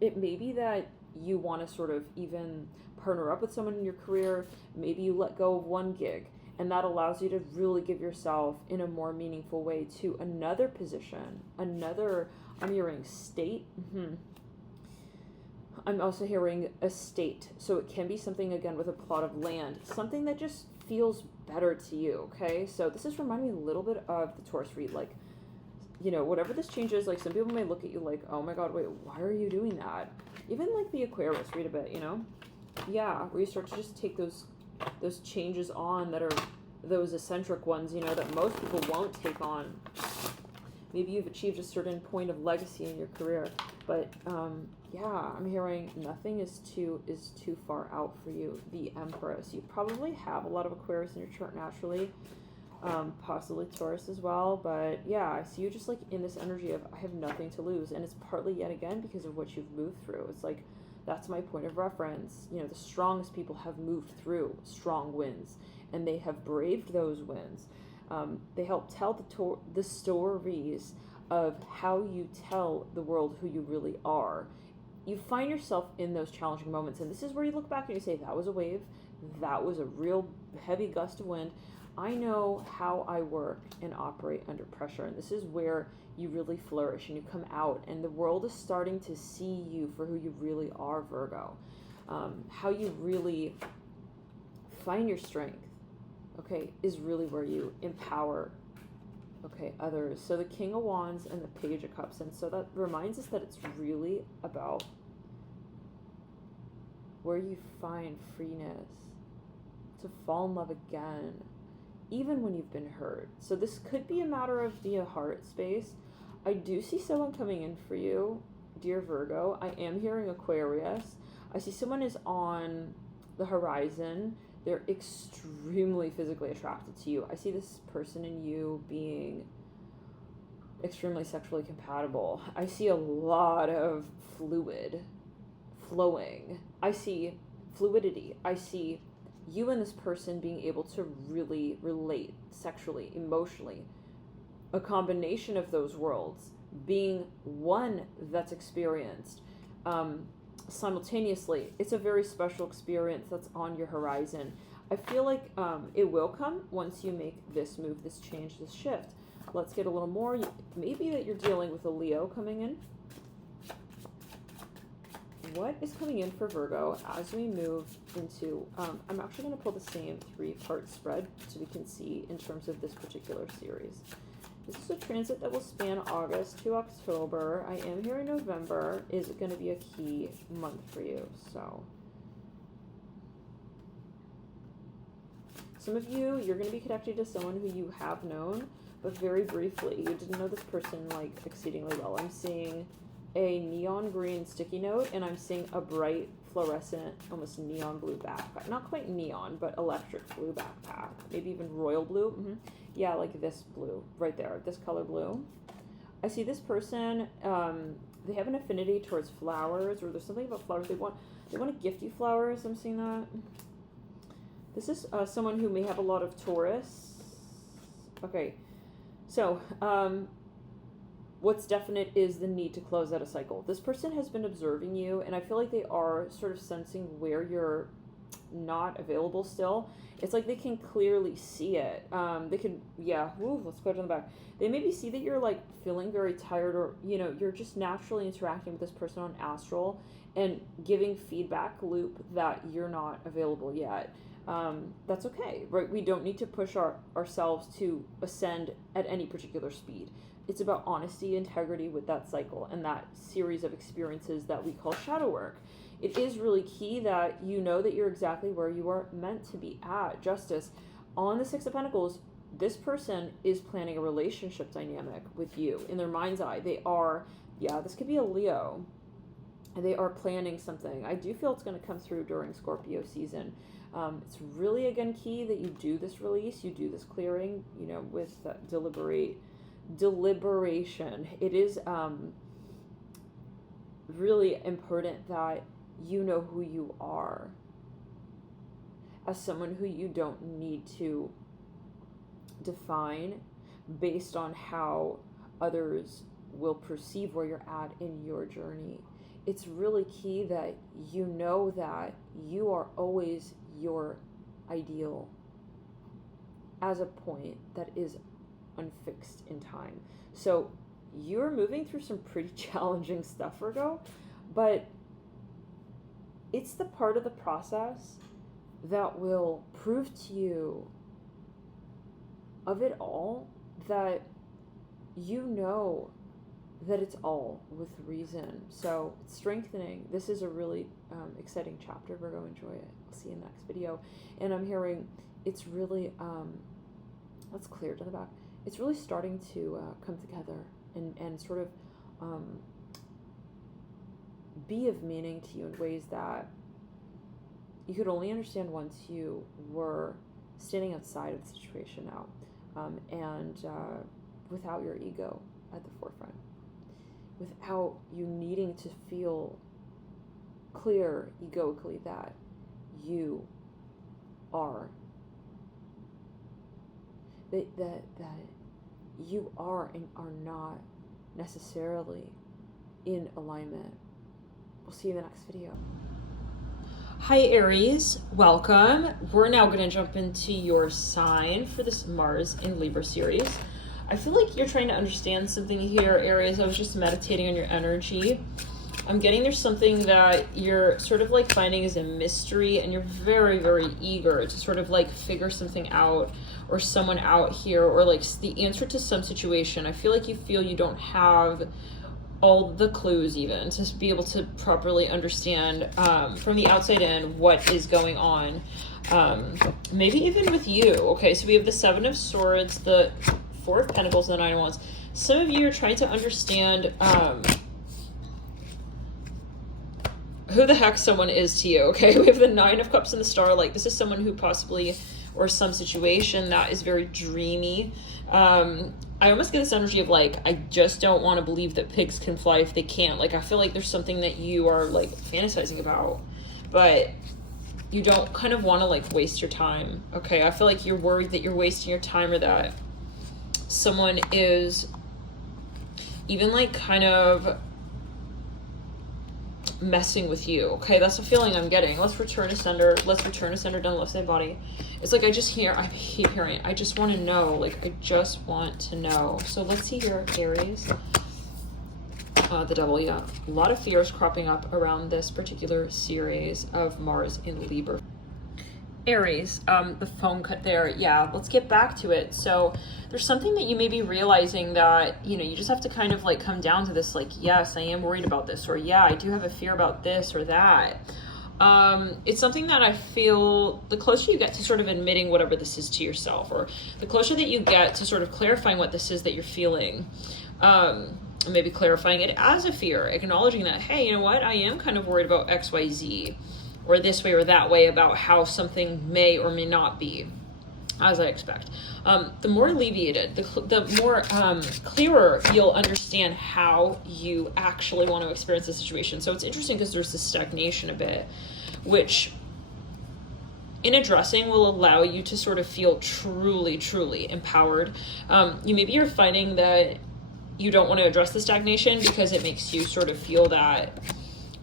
It may be that you want to sort of even partner up with someone in your career. Maybe you let go of one gig, and that allows you to really give yourself in a more meaningful way to another position, I'm hearing state. I'm also hearing estate. So it can be something, again, with a plot of land, something that just feels better to you, okay? So this is reminding me a little bit of the Taurus read, like, you know, whatever this change is, like, some people may look at you like, oh my God, wait, why are you doing that? Even like the Aquarius read a bit, you know? Yeah, where you start to just take those changes on that are those eccentric ones, you know, that most people won't take on. Maybe you've achieved a certain point of legacy in your career, but yeah, I'm hearing nothing is too far out for you. The Empress. You probably have a lot of Aquarius in your chart naturally. possibly Taurus as well. But yeah, I see you just like in this energy of I have nothing to lose, and it's partly yet again because of what you've moved through. It's like that's my point of reference. You know, the strongest people have moved through strong winds, and they have braved those winds. They help tell the stories of how you tell the world who you really are. You find yourself in those challenging moments, and this is where you look back and you say, that was a wave, that was a real heavy gust of wind. I know how I work and operate under pressure, and this is where you really flourish and you come out, and the world is starting to see you for who you really are, Virgo. How you really find your strength, okay, is really where you empower, okay, others. So the King of Wands and the Page of Cups, and so that reminds us that it's really about where you find freeness to fall in love again, even when you've been hurt. So this could be a matter of the heart space. I do see someone coming in for you, dear Virgo. I am hearing Aquarius. I see someone is on the horizon. They're extremely physically attracted to you. I see this person and you being extremely sexually compatible. I see a lot of fluid flowing. I see fluidity. I see you and this person being able to really relate sexually, emotionally. A combination of those worlds being one that's experienced simultaneously. It's a very special experience that's on your horizon. I feel like it will come once you make this move, this change, this shift. Let's get a little more. Maybe that you're dealing with a Leo coming in. What is coming in for Virgo as we move into, I'm actually going to pull the same 3-part spread so we can see in terms of this particular series. This is a transit that will span August to October. I am here in November is going to be a key month for you. So some of you, you're going to be connected to someone who you have known, but very briefly. You didn't know this person like exceedingly well. I'm seeing a neon green sticky note, and I'm seeing a bright fluorescent, almost neon blue backpack. Not quite neon, but electric blue backpack. Maybe even royal blue. Yeah, like this blue right there, this color blue. I see this person, they have an affinity towards flowers, or there's something about flowers. They want to gift you flowers. I'm seeing that. This is someone who may have a lot of Taurus. Okay, so what's definite is the need to close out a cycle. This person has been observing you, and I feel like they are sort of sensing where you're not available still. It's like they can clearly see it. They can, yeah, woo, let's go to the back. They maybe see that you're like feeling very tired, or, you know, you're just naturally interacting with this person on astral and giving feedback loop that you're not available yet. That's okay, right? We don't need to push ourselves to ascend at any particular speed. It's about honesty, integrity with that cycle and that series of experiences that we call shadow work. It is really key that you know that you're exactly where you are meant to be at. Justice. On the Six of Pentacles, this person is planning a relationship dynamic with you. In their mind's eye, they are, yeah, this could be a Leo. They are planning something. I do feel it's going to come through during Scorpio season. It's really, again, key that you do this release, you do this clearing, you know, with deliberation. It is really important that you know who you are as someone who you don't need to define based on how others will perceive where you're at in your journey. It's really key that you know that you are always your ideal as a point that is unfixed in time. So you're moving through some pretty challenging stuff, Virgo, but it's the part of the process that will prove to you of it all that you know that it's all with reason. So it's strengthening. This is a really exciting chapter, Virgo. Enjoy it. I'll see you in the next video. And I'm hearing it's really, let's clear it to the back. It's really starting to come together and sort of be of meaning to you in ways that you could only understand once you were standing outside of the situation now. and without your ego at the forefront, without you needing to feel clear egoically that you are, that you are and are not necessarily in alignment. We'll see you in the next video. Hi Aries, welcome. We're now going to jump into your sign for this Mars in Libra series. I feel like you're trying to understand something here, Aries. I was just meditating on your energy. I'm getting there's something that you're sort of like finding is a mystery, and you're very, very eager to sort of like figure something out, or someone out here, or like the answer to some situation. I feel like you feel you don't have all the clues even to be able to properly understand from the outside in what is going on. Maybe even with you. Okay, so we have the Seven of Swords, the Four of Pentacles, the Nine of Wands. Some of you are trying to understand who the heck someone is to you. Okay, we have the Nine of Cups and the Star. Like, this is someone who possibly, or some situation that is very dreamy. I almost get this energy of like, I just don't want to believe that pigs can fly if they can't. Like, I feel like there's something that you are like fantasizing about, but you don't kind of want to like waste your time. Okay, I feel like you're worried that you're wasting your time, or that someone is even like kind of messing with you. Okay, that's the feeling I'm getting. Let's return ascender. Let's return ascender down the left side body. It's like I keep hearing, I just want to know. Like, I just want to know. So let's see here, Aries. The Devil, yeah. A lot of fears cropping up around this particular series of Mars in Libra. Aries, the phone cut there. Yeah, let's get back to it. So there's something that you may be realizing that, you know, you just have to kind of like come down to this, like, yes, I am worried about this, or yeah, I do have a fear about this or that. It's something that I feel the closer you get to sort of admitting whatever this is to yourself, or the closer that you get to sort of clarifying what this is that you're feeling, maybe clarifying it as a fear, acknowledging that, hey, you know what, I am kind of worried about XYZ, or this way or that way about how something may or may not be as I expect. The more alleviated, the more clearer you'll understand how you actually want to experience the situation. So it's interesting because there's this stagnation a bit, which in addressing will allow you to sort of feel truly, truly empowered. Maybe you're finding that you don't want to address the stagnation because it makes you sort of feel that,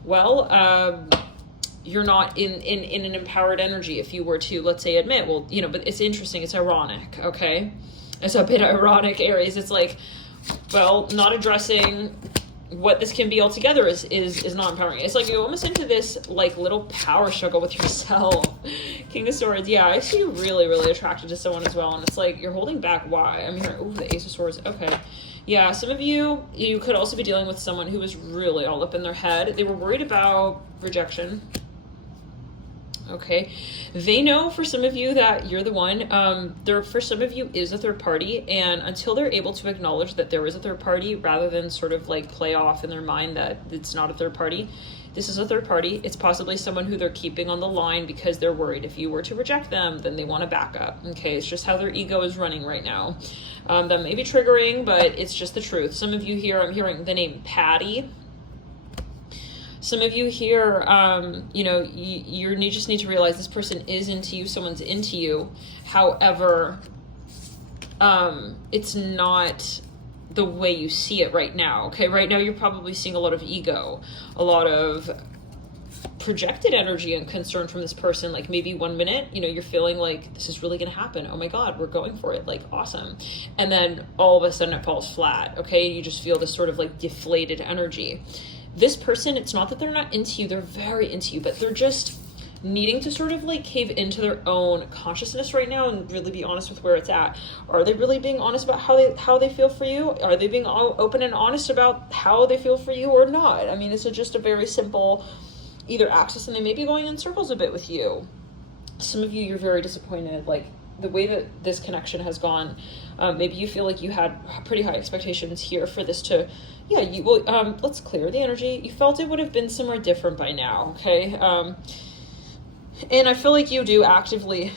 well, you're not in an empowered energy if you were to, let's say, admit, well, you know, but it's interesting. It's ironic. Okay. It's a bit ironic, Aries. It's like, well, not addressing what this can be altogether is not empowering. It's like you're almost into this like little power struggle with yourself. King of Swords. Yeah. I see you really, really attracted to someone as well. And it's like, you're holding back. Why? I'm here. Ooh, the Ace of Swords. Okay. Yeah. Some of you could also be dealing with someone who was really all up in their head. They were worried about rejection. Okay, they know for some of you that you're the one. There for some of you is a third party, and until they're able to acknowledge that there is a third party, rather than sort of like play off in their mind that it's not a third party, this is a third party. It's possibly someone who they're keeping on the line because they're worried if you were to reject them, then they want to back up. Okay, it's just how their ego is running right now. That may be triggering, but it's just the truth. Some of you here, I'm hearing the name Patty. Some of you here, you just need to realize this person is into you, someone's into you. However, it's not the way you see it right now, okay? Right now, you're probably seeing a lot of ego, a lot of projected energy and concern from this person. Like maybe 1 minute, you're feeling like this is really going to happen. Oh my God, we're going for it. Like, awesome. And then all of a sudden it falls flat, okay? You just feel this sort of like deflated energy. This person, it's not that they're not into you, they're very into you, but they're just needing to sort of like cave into their own consciousness right now and really be honest with where it's at. Are they really being honest about how they feel for you? Are they being open and honest about how they feel for you or not? I mean, this is just a very simple either axis, and they may be going in circles a bit with you. Some of you, you're very disappointed, like the way that this connection has gone. Maybe you feel like you had pretty high expectations here for this to, let's clear the energy. You felt it would have been somewhere different by now, okay? And I feel like you do actively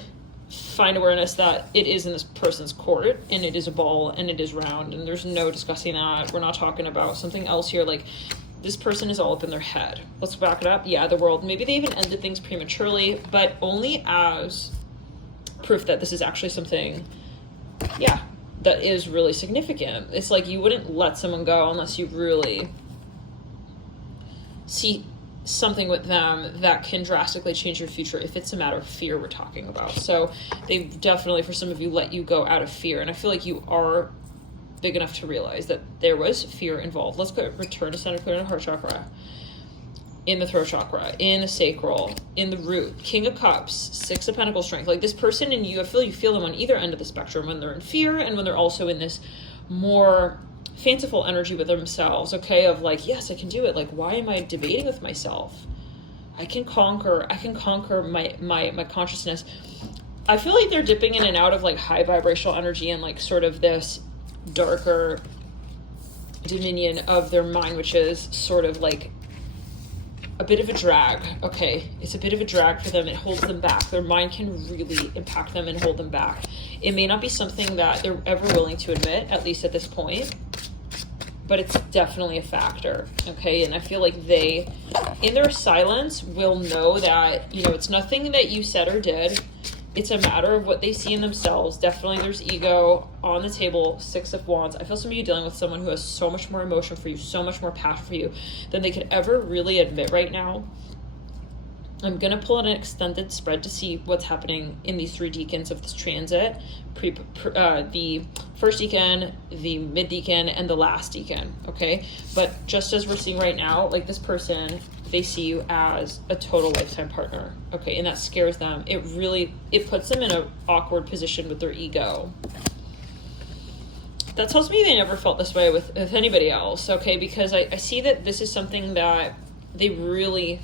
find awareness that it is in this person's court, and it is a ball, and it is round, and there's no discussing that. We're not talking about something else here. Like, this person is all up in their head. Let's back it up. Yeah, the world. Maybe they even ended things prematurely, but only as proof that this is actually something, yeah, that is really significant. It's like you wouldn't let someone go unless you really see something with them that can drastically change your future, if it's a matter of fear we're talking about. So they've definitely, for some of you, let you go out of fear. And I feel like you are big enough to realize that there was fear involved. Let's go return to center, clear in the heart chakra, in the throat chakra, in the sacral, in the root, King of Cups, Six of Pentacles strength. Like, this person and you, I feel you feel them on either end of the spectrum, when they're in fear and when they're also in this more fanciful energy with themselves, okay, of like, yes, I can do it. Like, why am I debating with myself? I can conquer my consciousness. I feel like they're dipping in and out of like high vibrational energy and like sort of this darker dominion of their mind, which is sort of like a bit of a drag. Okay, it's a bit of a drag for them. It holds them back. Their mind can really impact them and hold them back. It may not be something that they're ever willing to admit, at least at this point, but it's definitely a factor. Okay, and I feel like they, in their silence, will know that, you know, it's nothing that you said or did. It's a matter of what they see in themselves. Definitely there's ego on the table. Six of Wands. I feel some of you dealing with someone who has so much more emotion for you, so much more passion for you than they could ever really admit right now. I'm going to pull out an extended spread to see what's happening in these three decans of this transit. The first decan, the mid decan, and the last decan, okay? But just as we're seeing right now, like, this person, they see you as a total lifetime partner, okay? And that scares them. It puts them in an awkward position with their ego. That tells me they never felt this way with anybody else, okay? Because I see that this is something that they really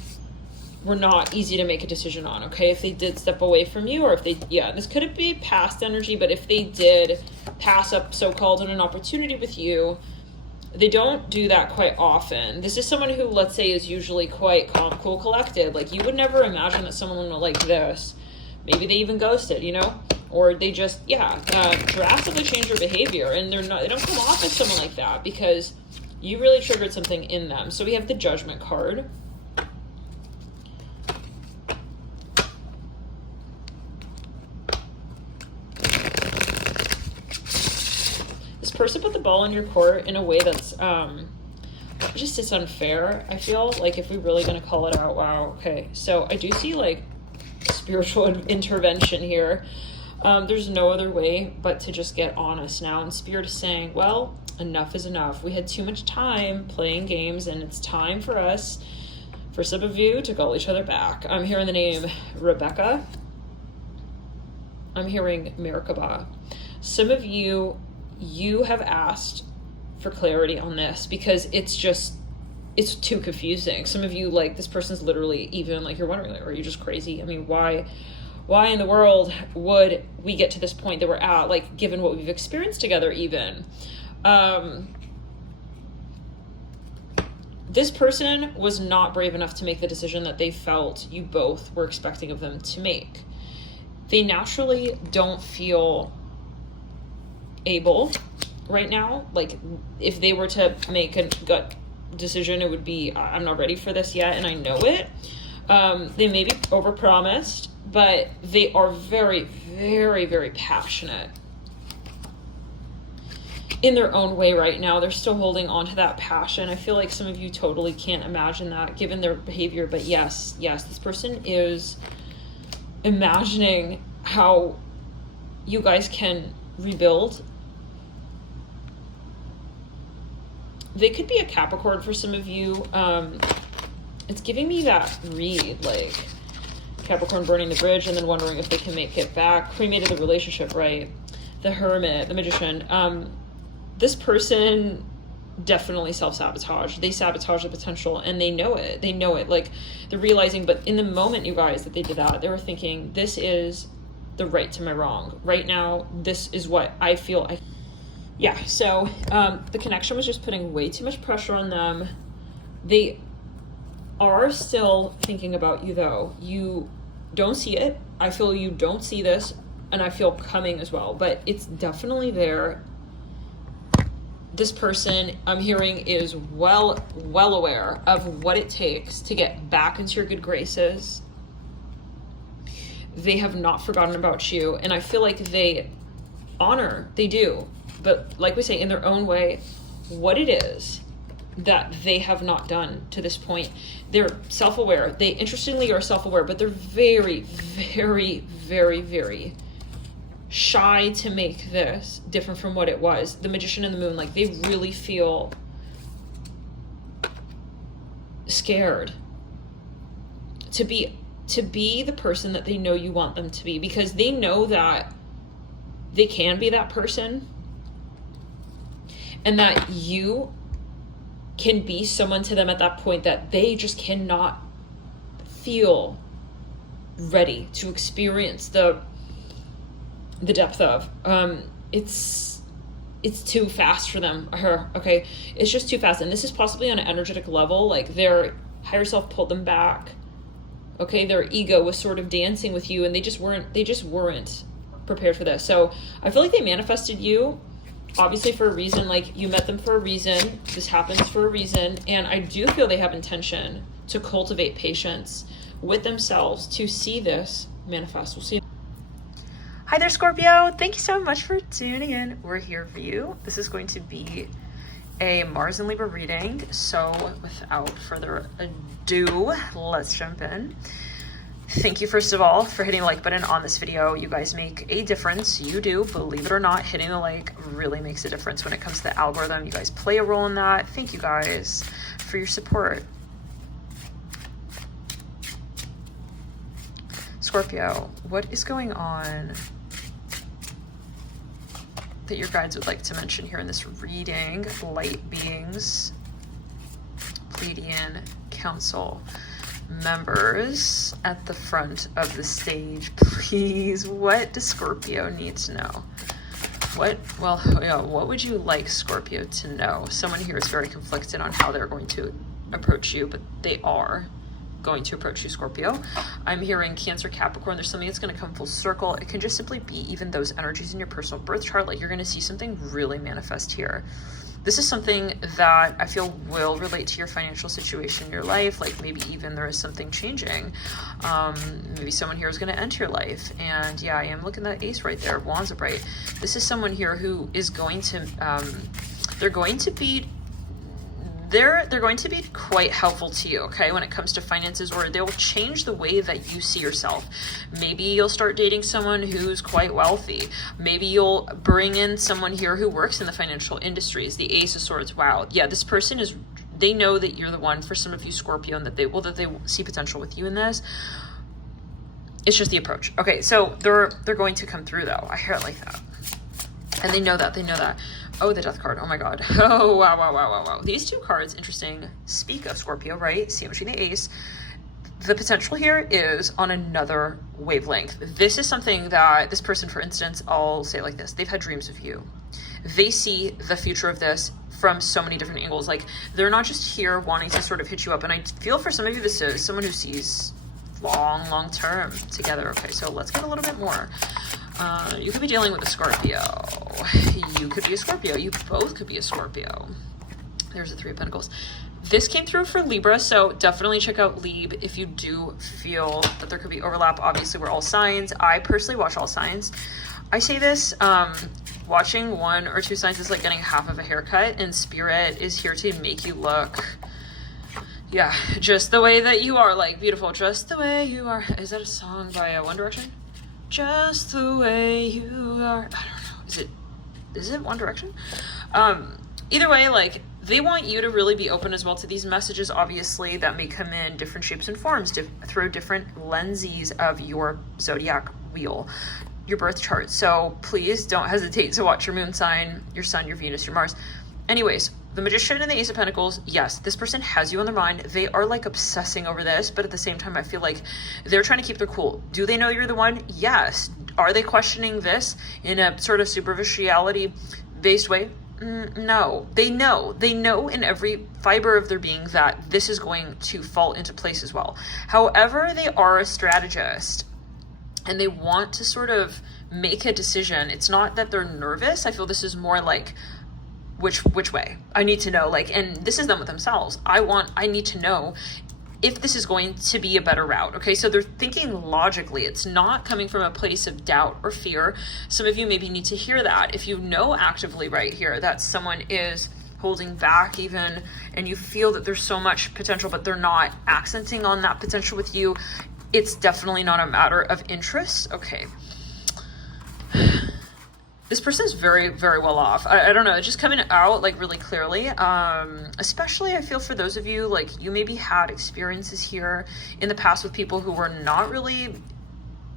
were not easy to make a decision on, okay? If they did step away from you, or if they, yeah, this could be past energy, but if they did pass up so-called on an opportunity with you, they don't do that quite often. This is someone who, let's say, is usually quite calm, cool, collected. Like, you would never imagine that someone like this, maybe they even ghosted, you know? Or they just, drastically change their behavior, and they don't come off as someone like that because you really triggered something in them. So we have the Judgment card. Person put the ball in your court in a way that's just, it's unfair. I feel like, if we're really going to call it out, wow, okay, so I do see like spiritual intervention here. There's no other way but to just get honest now, and Spirit is saying, well, enough is enough. We had too much time playing games, and it's time for us, for some of you, to call each other back. I'm hearing the name Rebecca. I'm hearing Merkaba. Some of you have asked for clarity on this because it's too confusing. Some of you, like, this person's literally even like, you're wondering, like, are you just crazy? I mean, why in the world would we get to this point that we're at, like, given what we've experienced together even? This person was not brave enough to make the decision that they felt you both were expecting of them to make. They naturally don't feel able right now. Like, if they were to make a gut decision, it would be, I'm not ready for this yet, and I know it. They may be overpromised, but they are very, very, very passionate in their own way right now. They're still holding on to that passion. I feel like some of you totally can't imagine that given their behavior, but yes, this person is imagining how you guys can rebuild. They could be a Capricorn for some of you. It's giving me that read, like Capricorn burning the bridge and then wondering if they can make it back. Cremated the relationship, right? The Hermit, the Magician. This person definitely self-sabotage. They sabotage the potential, and they know it. They know it. Like, they're realizing, but in the moment, you guys, that they did that, they were thinking, this is the right to my wrong. Right now, this is what I feel so the connection was just putting way too much pressure on them. They are still thinking about you, though. You don't see it. I feel you don't see this and I feel coming as well, but it's definitely there. This person I'm hearing is well aware of what it takes to get back into your good graces. They have not forgotten about you, and I feel like they do, but like we say, in their own way, what it is that they have not done to this point. They're self-aware. They interestingly are self-aware, but they're very, very, very, very shy to make this different from what it was. The Magician and the Moon, like, they really feel scared to be the person that they know you want them to be, because they know that they can be that person, and that you can be someone to them at that point that they just cannot feel ready to experience the depth of. It's too fast for them or her. Okay, it's just too fast, and this is possibly on an energetic level, like their higher self pulled them back. Okay, their ego was sort of dancing with you, and they just weren't prepared for this. So I feel like they manifested you, obviously for a reason. Like, you met them for a reason. This happens for a reason, and I do feel they have intention to cultivate patience with themselves to see this manifest. We'll see. Hi there, Scorpio. Thank you so much for tuning in. We're here for you. This is going to be a Mars and Libra reading. So without further ado, let's jump in. Thank you, first of all, for hitting the like button on this video. You guys make a difference. You do, believe it or not. Hitting the like really makes a difference when it comes to the algorithm. You guys play a role in that. Thank you guys for your support. Scorpio, what is going on that your guides would like to mention here in this reading? Light beings, Pleiadian Council members at the front of the stage, please. What does Scorpio need to know? What would you like Scorpio to know? Someone here is very conflicted on how they're going to approach you, but they are going to approach you, Scorpio. I'm hearing Cancer, Capricorn. There's something that's going to come full circle. It can just simply be even those energies in your personal birth chart. Like, you're going to see something really manifest here. This is something that I feel will relate to your financial situation in your life. Like, maybe even there is something changing. Maybe someone here is going to enter your life. And yeah, I am looking at that ace right there, Wands upright. This is someone here who is going to, they're going to be quite helpful to you, okay, when it comes to finances, or they will change the way that you see yourself. Maybe you'll start dating someone who's quite wealthy. Maybe you'll bring in someone here who works in the financial industries. The Ace of Swords. Wow. Yeah, this person they know that you're the one for some of you, Scorpio, and that they see potential with you in this. It's just the approach. Okay, so they're going to come through, though. I hear it like that. And they know that. Oh, the Death card. Oh my God. Oh, wow. These two cards, interesting. Speak of Scorpio, right? Sandwiching the Ace. The potential here is on another wavelength. This is something that this person, for instance, I'll say it like this. They've had dreams of you. They see the future of this from so many different angles. Like, they're not just here wanting to sort of hit you up. And I feel for some of you, this is someone who sees long term together. Okay, so let's get a little bit more. You could be dealing with a Scorpio. You could be a Scorpio. You both could be a Scorpio. There's the Three of Pentacles. This came through for Libra, so definitely check out Lib if you do feel that there could be overlap. Obviously, we're all signs. I personally watch all signs. I say this, watching one or two signs is like getting half of a haircut, and Spirit is here to make you look, yeah, just the way that you are, like, beautiful, just the way you are. Is that a song by One Direction? Just the way you are. I don't know. Is it One Direction? Either way, like, they want you to really be open as well to these messages, obviously, that may come in different shapes and forms, through different lenses of your zodiac wheel, your birth chart. So please don't hesitate to watch your moon sign, your sun, your Venus, your Mars. Anyways, the Magician and the Ace of Pentacles, yes, this person has you on their mind. They are, like, obsessing over this, but at the same time, I feel like they're trying to keep their cool. Do they know you're the one? Yes. Are they questioning this in a sort of superficiality-based way? No. They know in every fiber of their being that this is going to fall into place as well. However, they are a strategist. and they want to sort of make a decision. It's not that they're nervous. I feel this is more like, which way? I need to know, like, and this is them with themselves. I need to know if this is going to be a better route. Okay, so they're thinking logically. It's not coming from a place of doubt or fear. Some of you maybe need to hear that. If you know actively right here that someone is holding back even, and you feel that there's so much potential, but they're not accenting on that potential with you, it's definitely not a matter of interest. Okay. This person is very, very well off. I don't know, it's just coming out like really clearly. Especially I feel for those of you, like you maybe had experiences here in the past with people who were not really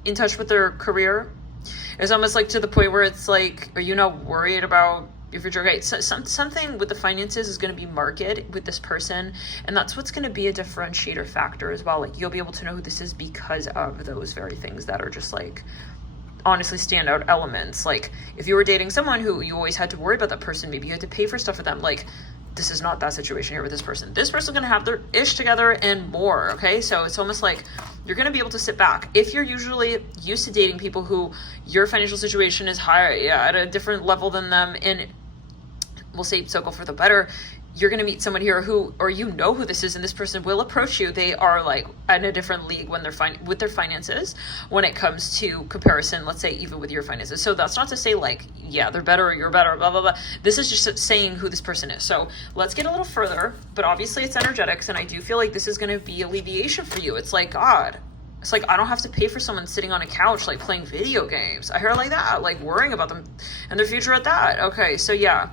in touch with their career. It's almost like to the point where it's like, are you not worried about your future? Okay, so something with the finances is going to be market with this person, and that's what's going to be a differentiator factor as well. Like you'll be able to know who this is because of those very things that are just like honestly standout elements. Like if you were dating someone who you always had to worry about that person, maybe you had to pay for stuff for them, like this is not that situation here with this person. This person's gonna have their ish together and more. Okay, so it's almost like you're gonna be able to sit back. If you're usually used to dating people who your financial situation is higher, at a different level than them, and we'll say so for the better, you're going to meet someone here who, or you know who this is, and this person will approach you. They are like in a different league when they're with their finances when it comes to comparison, let's say even with your finances. So that's not to say like, yeah, they're better or you're better, blah, blah, blah. This is just saying who this person is. So let's get a little further, but obviously it's energetics, and I do feel like this is going to be alleviation for you. It's like, God, it's like, I don't have to pay for someone sitting on a couch, like playing video games. I hear like that, like worrying about them and their future at that. Okay. So yeah.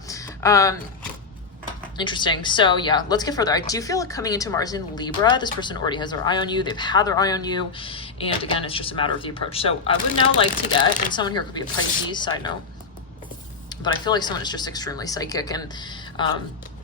Interesting. So yeah, let's get further. I do feel like coming into Mars in Libra, this person already has their eye on you. They've had their eye on you. And again, it's just a matter of the approach. So I would now like to get, and someone here could be a Pisces, side note, but I feel like someone is just extremely psychic, and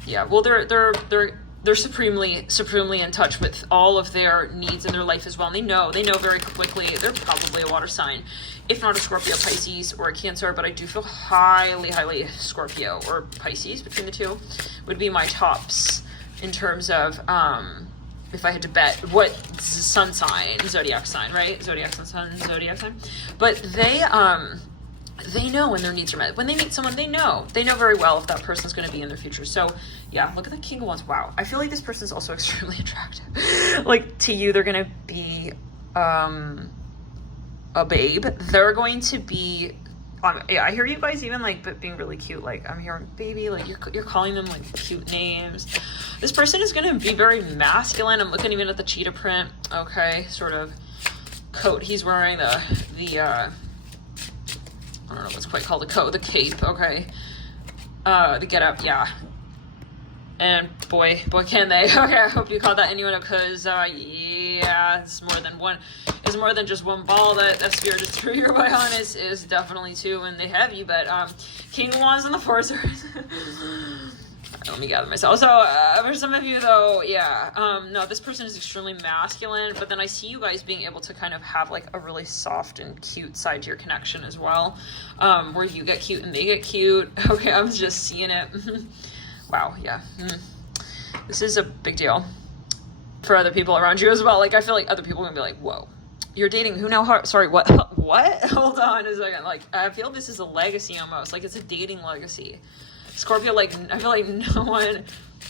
yeah, well, they're supremely in touch with all of their needs in their life as well. And they know very quickly. They're probably a water sign, if not a Scorpio, Pisces, or a Cancer, but I do feel highly Scorpio or Pisces. Between the two would be my tops in terms of if I had to bet what sun sign, zodiac sign, right? Zodiac sign, zodiac sign. But they know when their needs are met. When they meet someone, they know very well if that person's going to be in their future. So yeah, look at the King of Wands. Wow. I feel like this person's also extremely attractive. Like to you, they're going to be a babe. They're going to be, yeah, I hear you guys even like but being really cute. Like I'm hearing baby, like you're calling them like cute names. This person is going to be very masculine. I'm looking even at the cheetah print. Okay, sort of coat he's wearing, the I don't know what's quite called a coat, the cape. Okay, the get up, yeah. And boy can they. Okay, I hope you caught that innuendo, because yeah, it's more than one. It's more than just one ball that spirit just threw your way on. Is definitely two, and they have you. But King of Wands and the Forcers. Let me gather myself. So for some of you though, yeah, no, this person is extremely masculine, but then I see you guys being able to kind of have like a really soft and cute side to your connection as well, where you get cute and they get cute. Okay, I'm just seeing it. Wow, yeah. This is a big deal for other people around you as well. Like I feel like other people are gonna be like, whoa, you're dating who now? Sorry, what? What? Hold on a second. Like I feel this is a legacy almost. Like it's a dating legacy. Scorpio, like I feel like no one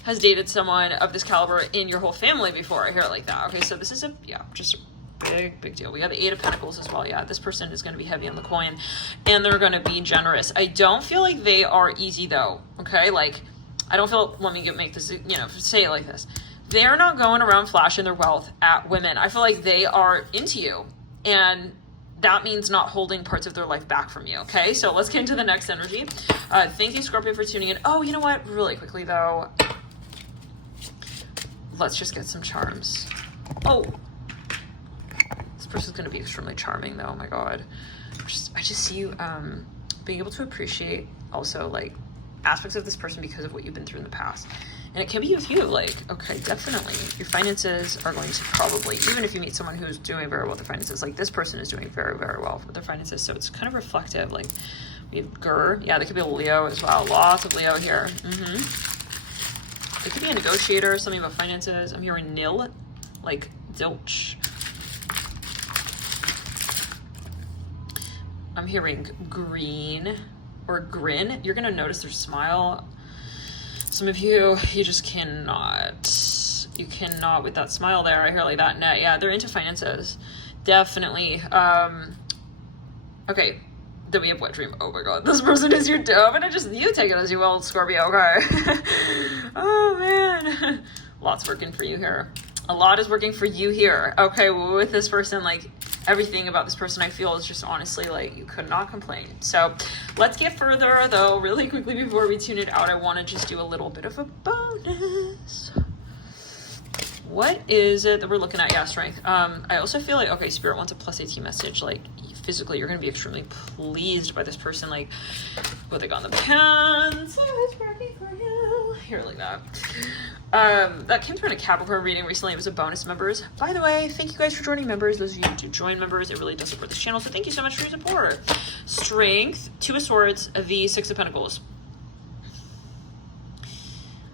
has dated someone of this caliber in your whole family before. I hear it like that. Okay, so this is just a big deal. We got the Eight of Pentacles as well. Yeah, this person is going to be heavy on the coin, and they're going to be generous. I don't feel like they are easy though. Okay, like I don't feel. Let me make this. Say it like this. They're not going around flashing their wealth at women. I feel like they are into you, and that means not holding parts of their life back from you. Okay, so let's get into the next energy. Thank you, Scorpio, for tuning in. Oh, you know what? Really quickly though, let's just get some charms. Oh, this person's going to be extremely charming though. Oh my God, I just see you being able to appreciate also like aspects of this person because of what you've been through in the past. And it can be with you, like, okay, definitely. Your finances are going to probably, even if you meet someone who's doing very well with their finances, like this person is doing very, very well with their finances. So it's kind of reflective. Like we have Gur. Yeah, they could be a Leo as well. Lots of Leo here. It could be a negotiator, something about finances. I'm hearing nil, like zilch. I'm hearing green or grin. You're gonna notice their smile. Some of you, you just cannot. You cannot with that smile there. I hear like that. No, yeah, they're into finances. Definitely. Okay. Then we have wet dream. Oh my god, this person is your dove, and you take it as you will, Scorpio. Okay. Oh man, lots working for you here. A lot is working for you here. Okay, well, with this person, like everything about this person, I feel is just honestly like you could not complain. So let's get further though, really quickly before we tune it out. I want to just do a little bit of a bonus. What is it that we're looking at? Yeah, strength. I also feel like, okay, Spirit wants a +18 message. Like, physically, you're going to be extremely pleased by this person. Like, what they got in the pants. Oh, it's working for you. Here, like that. That came through in a Capricorn reading recently. It was a bonus members. By the way, thank you guys for joining members. Those of you who do join members, it really does support this channel. So thank you so much for your support. Strength, 2 of Swords, the 6 of Pentacles.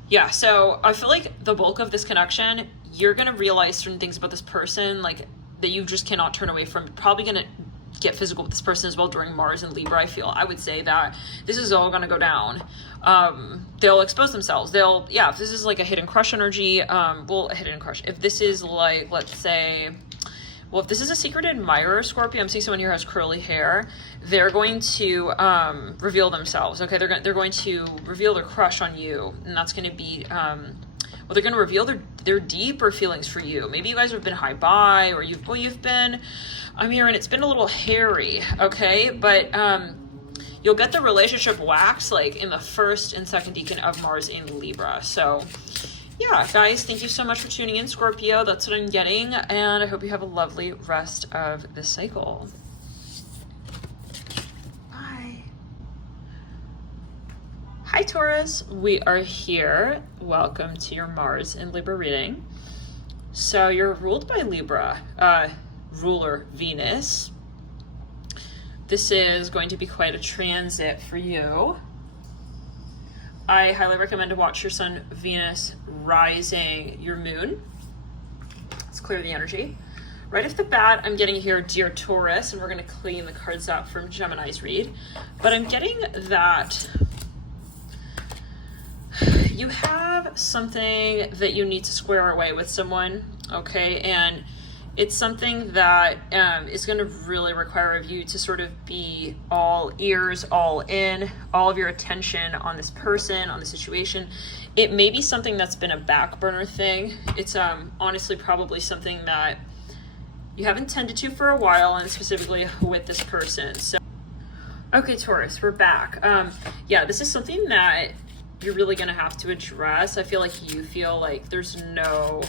Yeah, so I feel like the bulk of this connection, you're going to realize certain things about this person, like, that you just cannot turn away from. You're probably going to get physical with this person as well during Mars and Libra. I would say that this is all going to go down. They'll expose themselves. Yeah, if this is like a hidden crush energy, well, a hidden crush. If this is like, let's say, well, if this is a secret admirer, Scorpio, I'm seeing someone here who has curly hair, they're going to reveal themselves. Okay, they're going to reveal their crush on you, and that's going to be well, they're going to reveal their deeper feelings for you. Maybe you guys have been high by, or you've been, I'm hearing it's been a little hairy, okay? But you'll get the relationship wax like in the 1st and 2nd decan of Mars in Libra. So yeah, guys, thank you so much for tuning in, Scorpio. That's what I'm getting, and I hope you have a lovely rest of this cycle. Bye. Hi, Taurus. We are here. Welcome to your Mars in Libra reading. So you're ruled by Libra, ruler Venus. This is going to be quite a transit for you. I highly recommend to watch your Sun, Venus, rising, your Moon. Let's clear the energy. Right off the bat, I'm getting here, dear Taurus, and we're going to clean the cards out from Gemini's read. But I'm getting that you have something that you need to square away with someone, okay? And it's something that is going to really require of you to sort of be all ears, all in, all of your attention on this person, on the situation. It may be something that's been a back burner thing. It's honestly probably something that you haven't tended to for a while, and specifically with this person. So, okay, Taurus, we're back. Yeah, this is something that you're really going to have to address. I feel like you feel like there's no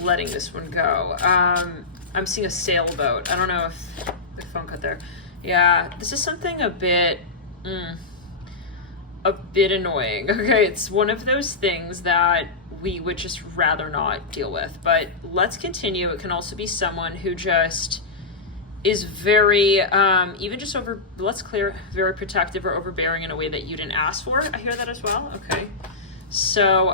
letting this one go. I'm seeing a sailboat. I don't know if the phone cut there. Yeah, this is something a bit annoying. Okay, it's one of those things that we would just rather not deal with. But let's continue. It can also be someone who just is very, even just let's clear, very protective or overbearing in a way that you didn't ask for. I hear that as well. Okay. So,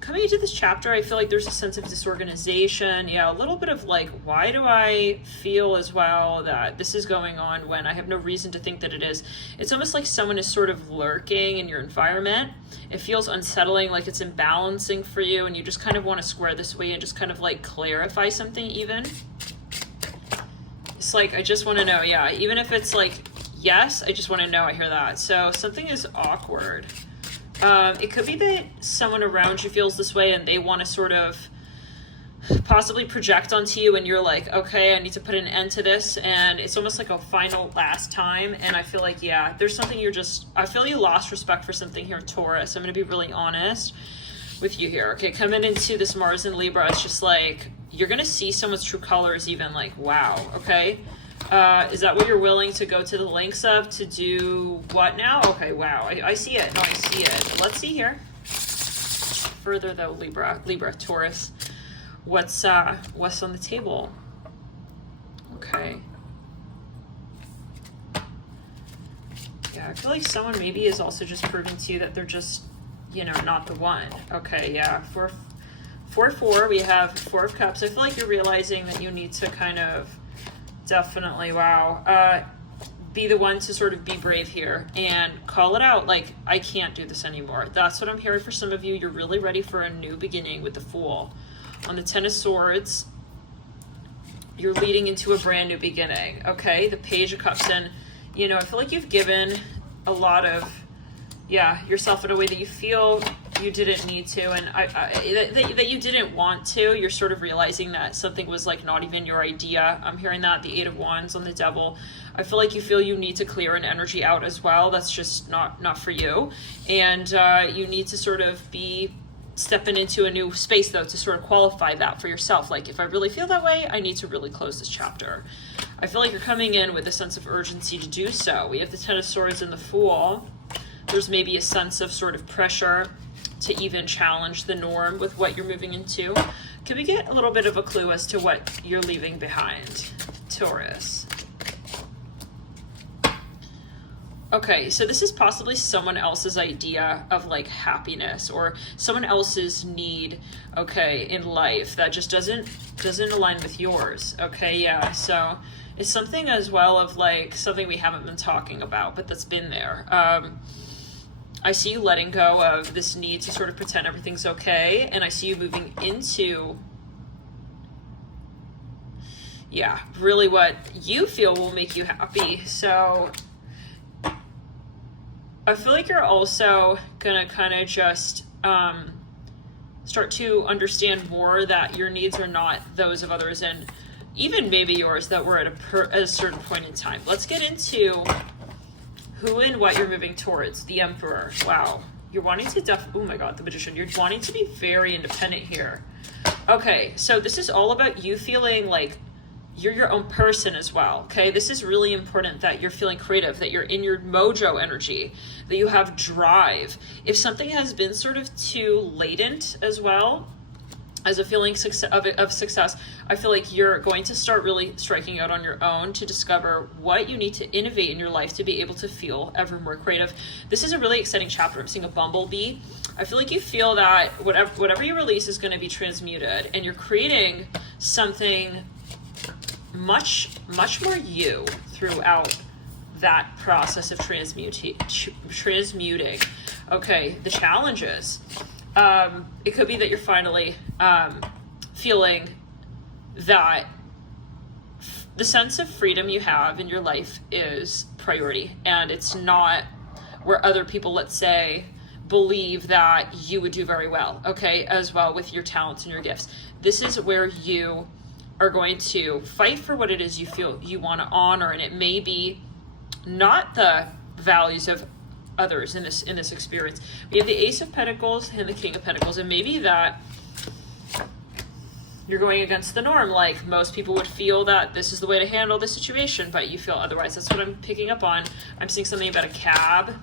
coming into this chapter, I feel like there's a sense of disorganization. Yeah, a little bit of like, why do I feel as well that this is going on when I have no reason to think that it is? It's almost like someone is sort of lurking in your environment. It feels unsettling, like it's imbalancing for you, and you just kind of want to square this away and just kind of like clarify something even. It's like, I just want to know, yeah, even if it's like, yes, I just want to know, I hear that. So something is awkward. It could be that someone around you feels this way and they want to sort of possibly project onto you, and you're like, okay, I need to put an end to this, and it's almost like a final last time. And I feel like, yeah, there's something I feel you lost respect for something here, Taurus. I'm going to be really honest with you here. Okay, coming into this Mars in Libra, it's just like, you're going to see someone's true colors even, like, wow, okay? Is that what you're willing to go to the lengths of to do what now? Okay, wow, I see it. No, I see it. Let's see here. Further though, Libra, Taurus. What's on the table? Okay. Yeah, I feel like someone maybe is also just proving to you that they're just, you know, not the one. Okay, yeah, 4-4, we have Four of Cups. I feel like you're realizing that you need to kind of definitely, be the one to sort of be brave here and call it out. Like, I can't do this anymore. That's what I'm hearing for some of you. You're really ready for a new beginning with the Fool. On the Ten of Swords, you're leading into a brand new beginning, okay? The Page of Cups, and, you know, I feel like you've given a lot of, yourself in a way that you feel you didn't need to, and that you didn't want to. You're sort of realizing that something was like not even your idea. I'm hearing that. The Eight of Wands on the Devil. I feel like you feel you need to clear an energy out as well. That's just not for you. And you need to sort of be stepping into a new space, though, to sort of qualify that for yourself. Like, if I really feel that way, I need to really close this chapter. I feel like you're coming in with a sense of urgency to do so. We have the Ten of Swords and the Fool. There's maybe a sense of sort of pressure to even challenge the norm with what you're moving into. Can we get a little bit of a clue as to what you're leaving behind, Taurus? Okay, so this is possibly someone else's idea of like happiness, or someone else's need, okay, in life that just doesn't align with yours. Okay, yeah, so it's something as well of like something we haven't been talking about, but that's been there. I see you letting go of this need to sort of pretend everything's okay, and I see you moving into, really what you feel will make you happy. So I feel like you're also gonna kind of just start to understand more that your needs are not those of others, and even maybe yours that were at a certain point in time. Let's get into who and what you're moving towards. The Emperor. Wow. You're wanting to oh my God, the Magician. You're wanting to be very independent here. Okay, so this is all about you feeling like you're your own person as well, okay? This is really important, that you're feeling creative, that you're in your mojo energy, that you have drive. If something has been sort of too latent as well, as a feeling of success, I feel like you're going to start really striking out on your own to discover what you need to innovate in your life to be able to feel ever more creative. This is a really exciting chapter. I'm seeing a bumblebee. I feel like you feel that whatever you release is going to be transmuted, and you're creating something much more you throughout that process of transmuting. Okay, the challenges. It could be that you're finally feeling that the sense of freedom you have in your life is priority, and it's not where other people, let's say, believe that you would do very well, okay, as well with your talents and your gifts. This is where you are going to fight for what it is you feel you want to honor, and it may be not the values of others in this experience. We have the Ace of Pentacles and the King of Pentacles, and maybe that you're going against the norm. Like, most people would feel that this is the way to handle the situation, but you feel otherwise. That's what I'm picking up on. I'm seeing something about a cab.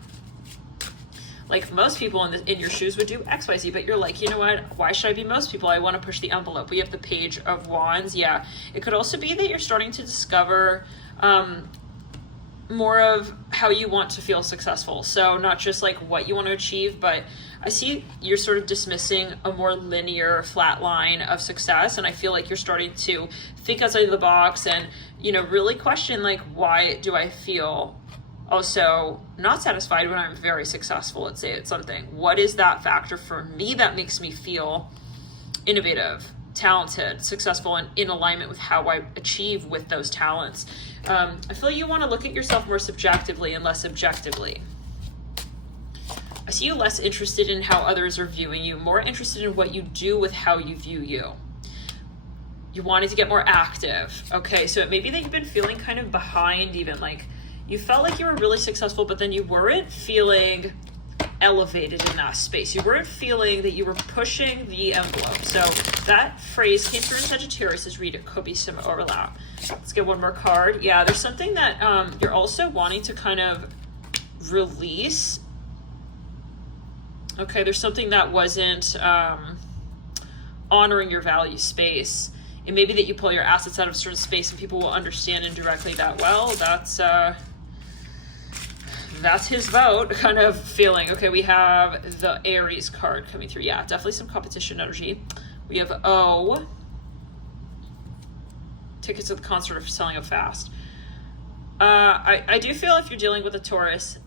Like, most people in your shoes would do XYZ, but you're like, you know what? Why should I be most people? I want to push the envelope. We have the Page of Wands. Yeah, it could also be that you're starting to discover more of how you want to feel successful. So not just like what you want to achieve, but I see you're sort of dismissing a more linear flat line of success, and I feel like you're starting to think outside of the box and, you know, really question, like, why do I feel also not satisfied when I'm very successful, let's say, at something? What is that factor for me that makes me feel innovative, talented, successful, and in alignment with how I achieve with those talents? I feel like you want to look at yourself more subjectively and less objectively. I see you less interested in how others are viewing you, more interested in what you do with how you view you. You're wanting to get more active. Okay, so it may be that you've been feeling kind of behind, even like you felt like you were really successful, but then you weren't feeling elevated in that space. You weren't feeling that you were pushing the envelope. So that phrase came through in Sagittarius as read. It could be some overlap. Let's get one more card. Yeah, there's something that you're also wanting to kind of release. Okay, there's something that wasn't honoring your value space. It may be that you pull your assets out of a certain space and people will understand indirectly that, well, that's his vote kind of feeling. Okay, we have the Aries card coming through. Yeah, definitely some competition energy. We have O. Tickets to the concert are selling up fast. I do feel if you're dealing with a Taurus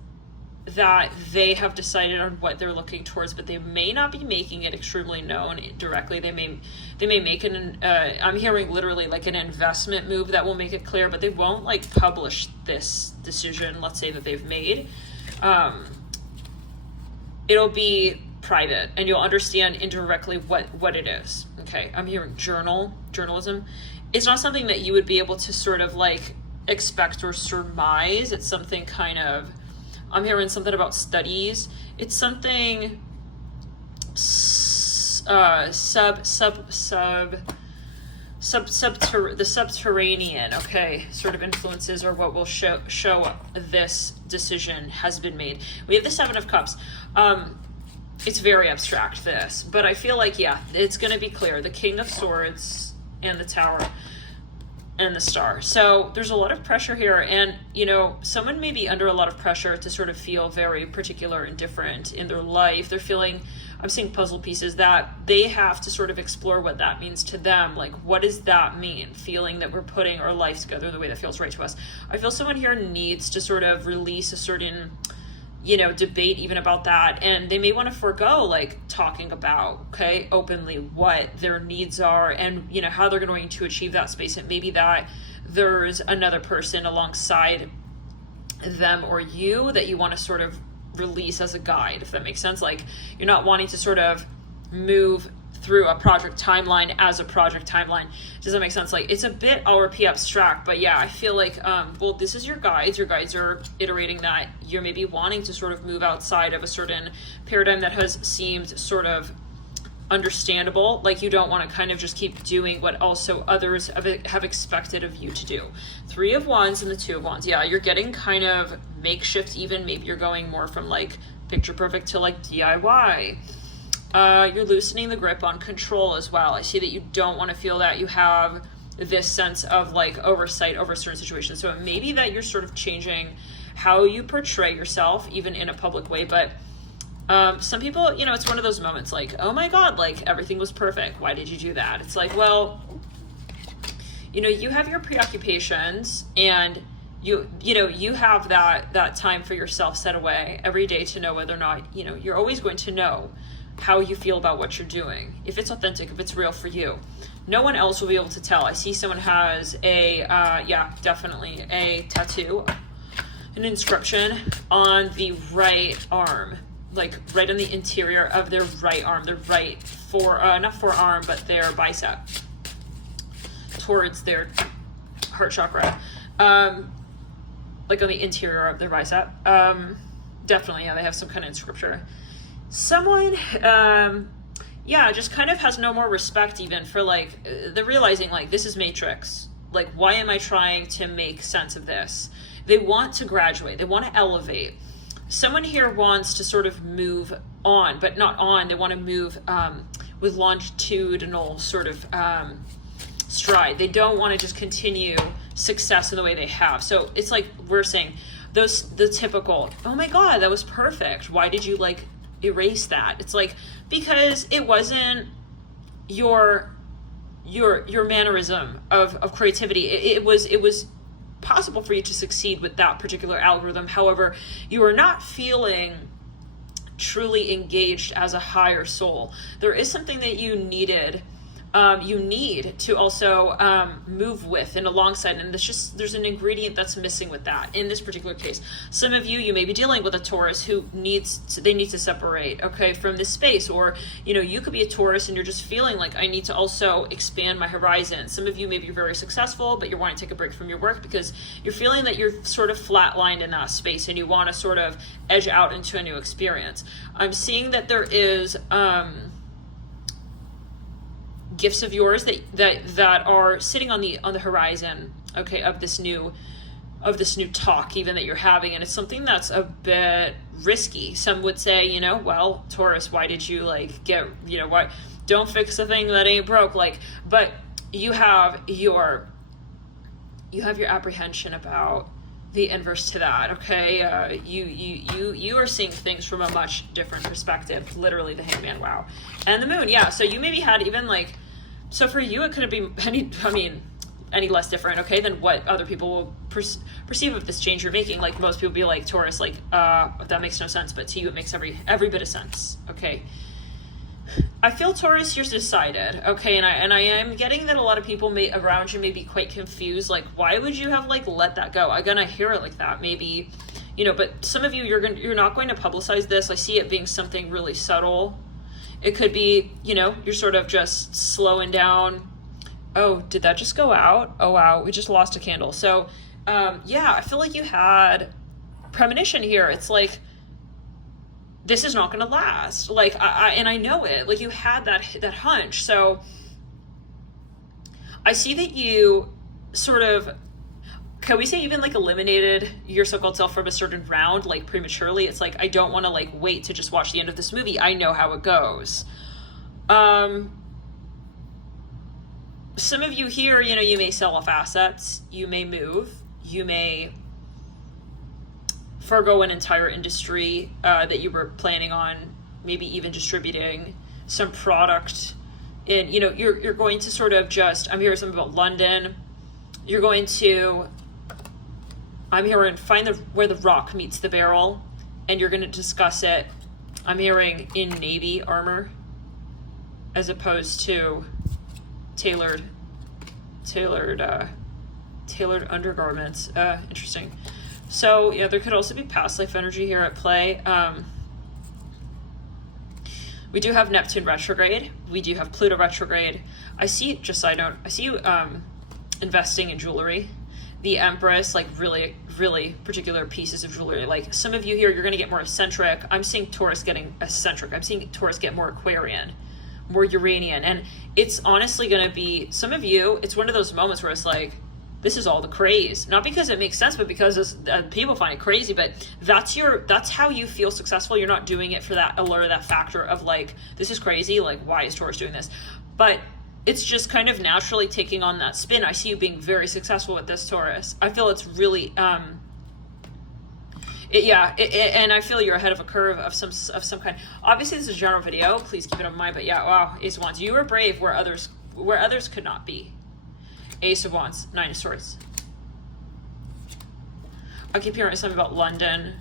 that they have decided on what they're looking towards, but they may not be making it extremely known directly. They may make I'm hearing literally like an investment move that will make it clear, but they won't like publish this decision, let's say, that they've made. It'll be private and you'll understand indirectly what it is. Okay, I'm hearing journalism. It's not something that you would be able to sort of like expect or surmise. It's something kind of, I'm hearing something about studies. It's something the subterranean, okay, sort of influences or what will show this decision has been made. We have the Seven of Cups. It's very abstract, this, but I feel like, yeah, it's going to be clear. The King of Swords and the Tower and the Star. So there's a lot of pressure here, and you know, someone may be under a lot of pressure to sort of feel very particular and different in their life. They're feeling, I'm seeing puzzle pieces that they have to sort of explore what that means to them. Like, what does that mean? Feeling that we're putting our life together the way that feels right to us. I feel someone here needs to sort of release a certain, you know, debate even about that, and they may want to forego like talking about, okay, openly what their needs are and, you know, how they're going to achieve that space. It may be that there's another person alongside them or you that you want to sort of release as a guide, if that makes sense. Like, you're not wanting to sort of move through a project timeline as a project timeline. Does that make sense? Like, it's a bit RP abstract, but yeah, I feel like, well, this is your guides. Your guides are iterating that you're maybe wanting to sort of move outside of a certain paradigm that has seemed sort of understandable. Like, you don't want to kind of just keep doing what also others have expected of you to do. Three of Wands and the Two of Wands. Yeah, you're getting kind of makeshift even. Maybe you're going more from like picture perfect to like DIY. You're loosening the grip on control as well. I see that you don't want to feel that you have this sense of like oversight over certain situations. So it may be that you're sort of changing how you portray yourself, even in a public way. But some people, you know, it's one of those moments like, oh my God, like everything was perfect. Why did you do that? It's like, well, you know, you have your preoccupations and you know, you have that time for yourself set away every day to know whether or not, you know, you're always going to know how you feel about what you're doing, if it's authentic, if it's real for you. No one else will be able to tell. I see someone has a yeah, definitely a tattoo, an inscription on the right arm, like right on the interior of their right arm, their right not forearm, but their bicep, towards their heart chakra, like on the interior of their bicep. Definitely, yeah, they have some kind of inscription. Someone, yeah, just kind of has no more respect even for like the realizing like this is Matrix. Like, why am I trying to make sense of this? They want to graduate. They want to elevate. Someone here wants to sort of move on, but not on. They want to move with longitudinal sort of stride. They don't want to just continue success in the way they have. So it's like we're saying the typical, oh my God, that was perfect. Why did you like erase that? It's like, because it wasn't your mannerism of creativity. It was possible for you to succeed with that particular algorithm. However, you are not feeling truly engaged as a higher soul. There is something that you need to also move with and alongside, and there's an ingredient that's missing with that in this particular case. Some of you may be dealing with a Taurus who need to separate, okay, from this space, or you know, you could be a Taurus and you're just feeling like, I need to also expand my horizon. Some of you may be very successful, but you're wanting to take a break from your work because you're feeling that you're sort of flatlined in that space and you want to sort of edge out into a new experience. I'm seeing that there is gifts of yours that are sitting on the horizon, okay, of this new talk even that you're having, and it's something that's a bit risky. Some would say, you know, well, Taurus, why did you like get, you know, why don't fix a thing that ain't broke, like, but you have your apprehension about the inverse to that, okay? You are seeing things from a much different perspective. Literally the Hangman, wow. And the Moon, yeah. So you maybe had even like, so for you it couldn't be any less different, okay, than what other people will perceive of this change you're making. Like most people be like, Taurus, like, that makes no sense, but to you it makes every bit of sense, okay? I feel, Taurus, you're decided, okay, and I am getting that a lot of people around you may be quite confused, like, why would you have, like, let that go? I'm gonna hear it like that, maybe, you know, but some of you, you're not going to publicize this. I see it being something really subtle. It could be, you know, you're sort of just slowing down. Oh, did that just go out? Oh, wow, we just lost a candle. So, yeah, I feel like you had premonition here. It's like, this is not going to last. Like, I know it. Like, you had that hunch. So I see that you sort of, can we say even like eliminated your so-called self from a certain round, like prematurely? It's like, I don't want to like wait to just watch the end of this movie. I know how it goes. Some of you here, you know, you may sell off assets, you may move, you may forgo an entire industry that you were planning on, maybe even distributing some product in, you know, you're going to sort of just, I'm hearing something about London. You're going to, I'm hearing find where the rock meets the barrel, and you're going to discuss it. I'm hearing in Navy armor as opposed to tailored undergarments. Interesting. So yeah, there could also be past life energy here at play. We do have Neptune retrograde. We do have Pluto retrograde. I see, just so I don't, I see you investing in jewelry. The Empress, like really, really particular pieces of jewelry. Like some of you here, you're going to get more eccentric. I'm seeing Taurus getting eccentric. I'm seeing Taurus get more Aquarian, more Uranian. And it's honestly going to be, some of you, it's one of those moments where it's like, this is all the craze. Not because it makes sense, but because people find it crazy. But that's how you feel successful. You're not doing it for that allure, that factor of like, this is crazy. Like, why is Taurus doing this? But it's just kind of naturally taking on that spin. I see you being very successful with this, Taurus. I feel it's really, and I feel you're ahead of a curve of some kind. Obviously, this is a general video. Please keep it in mind. But yeah, wow, Ace of Wands. You were brave where others could not be. Ace of Wands, Nine of Swords. I keep hearing something about London.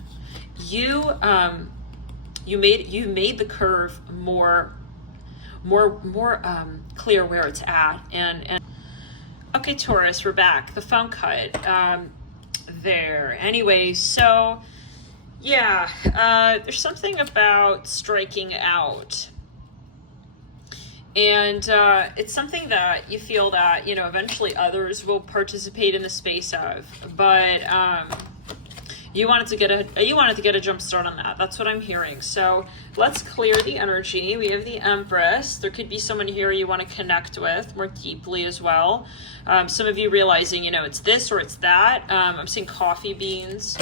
You made the curve more clear where it's at, and okay, Taurus, we're back. The phone cut there. Anyway, so yeah, there's something about striking out. And it's something that you feel that, you know, eventually others will participate in the space of, but you wanted to get a jump start on that. That's what I'm hearing. So let's clear the energy. We have the Empress. There could be someone here you want to connect with more deeply as well. Some of you realizing, you know, it's this or it's that. I'm seeing coffee beans.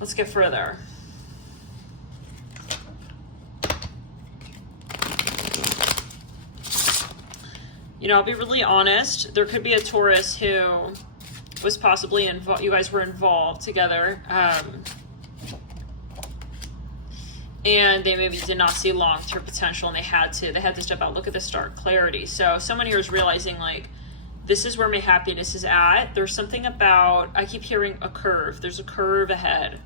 Let's get further. You know, I'll be really honest. There could be a Taurus who was possibly involved. You guys were involved together. And they maybe did not see long-term potential, and they had to step out, look at the stark clarity. So someone here is realizing, like, this is where my happiness is at. There's something about, I keep hearing a curve. There's a curve ahead.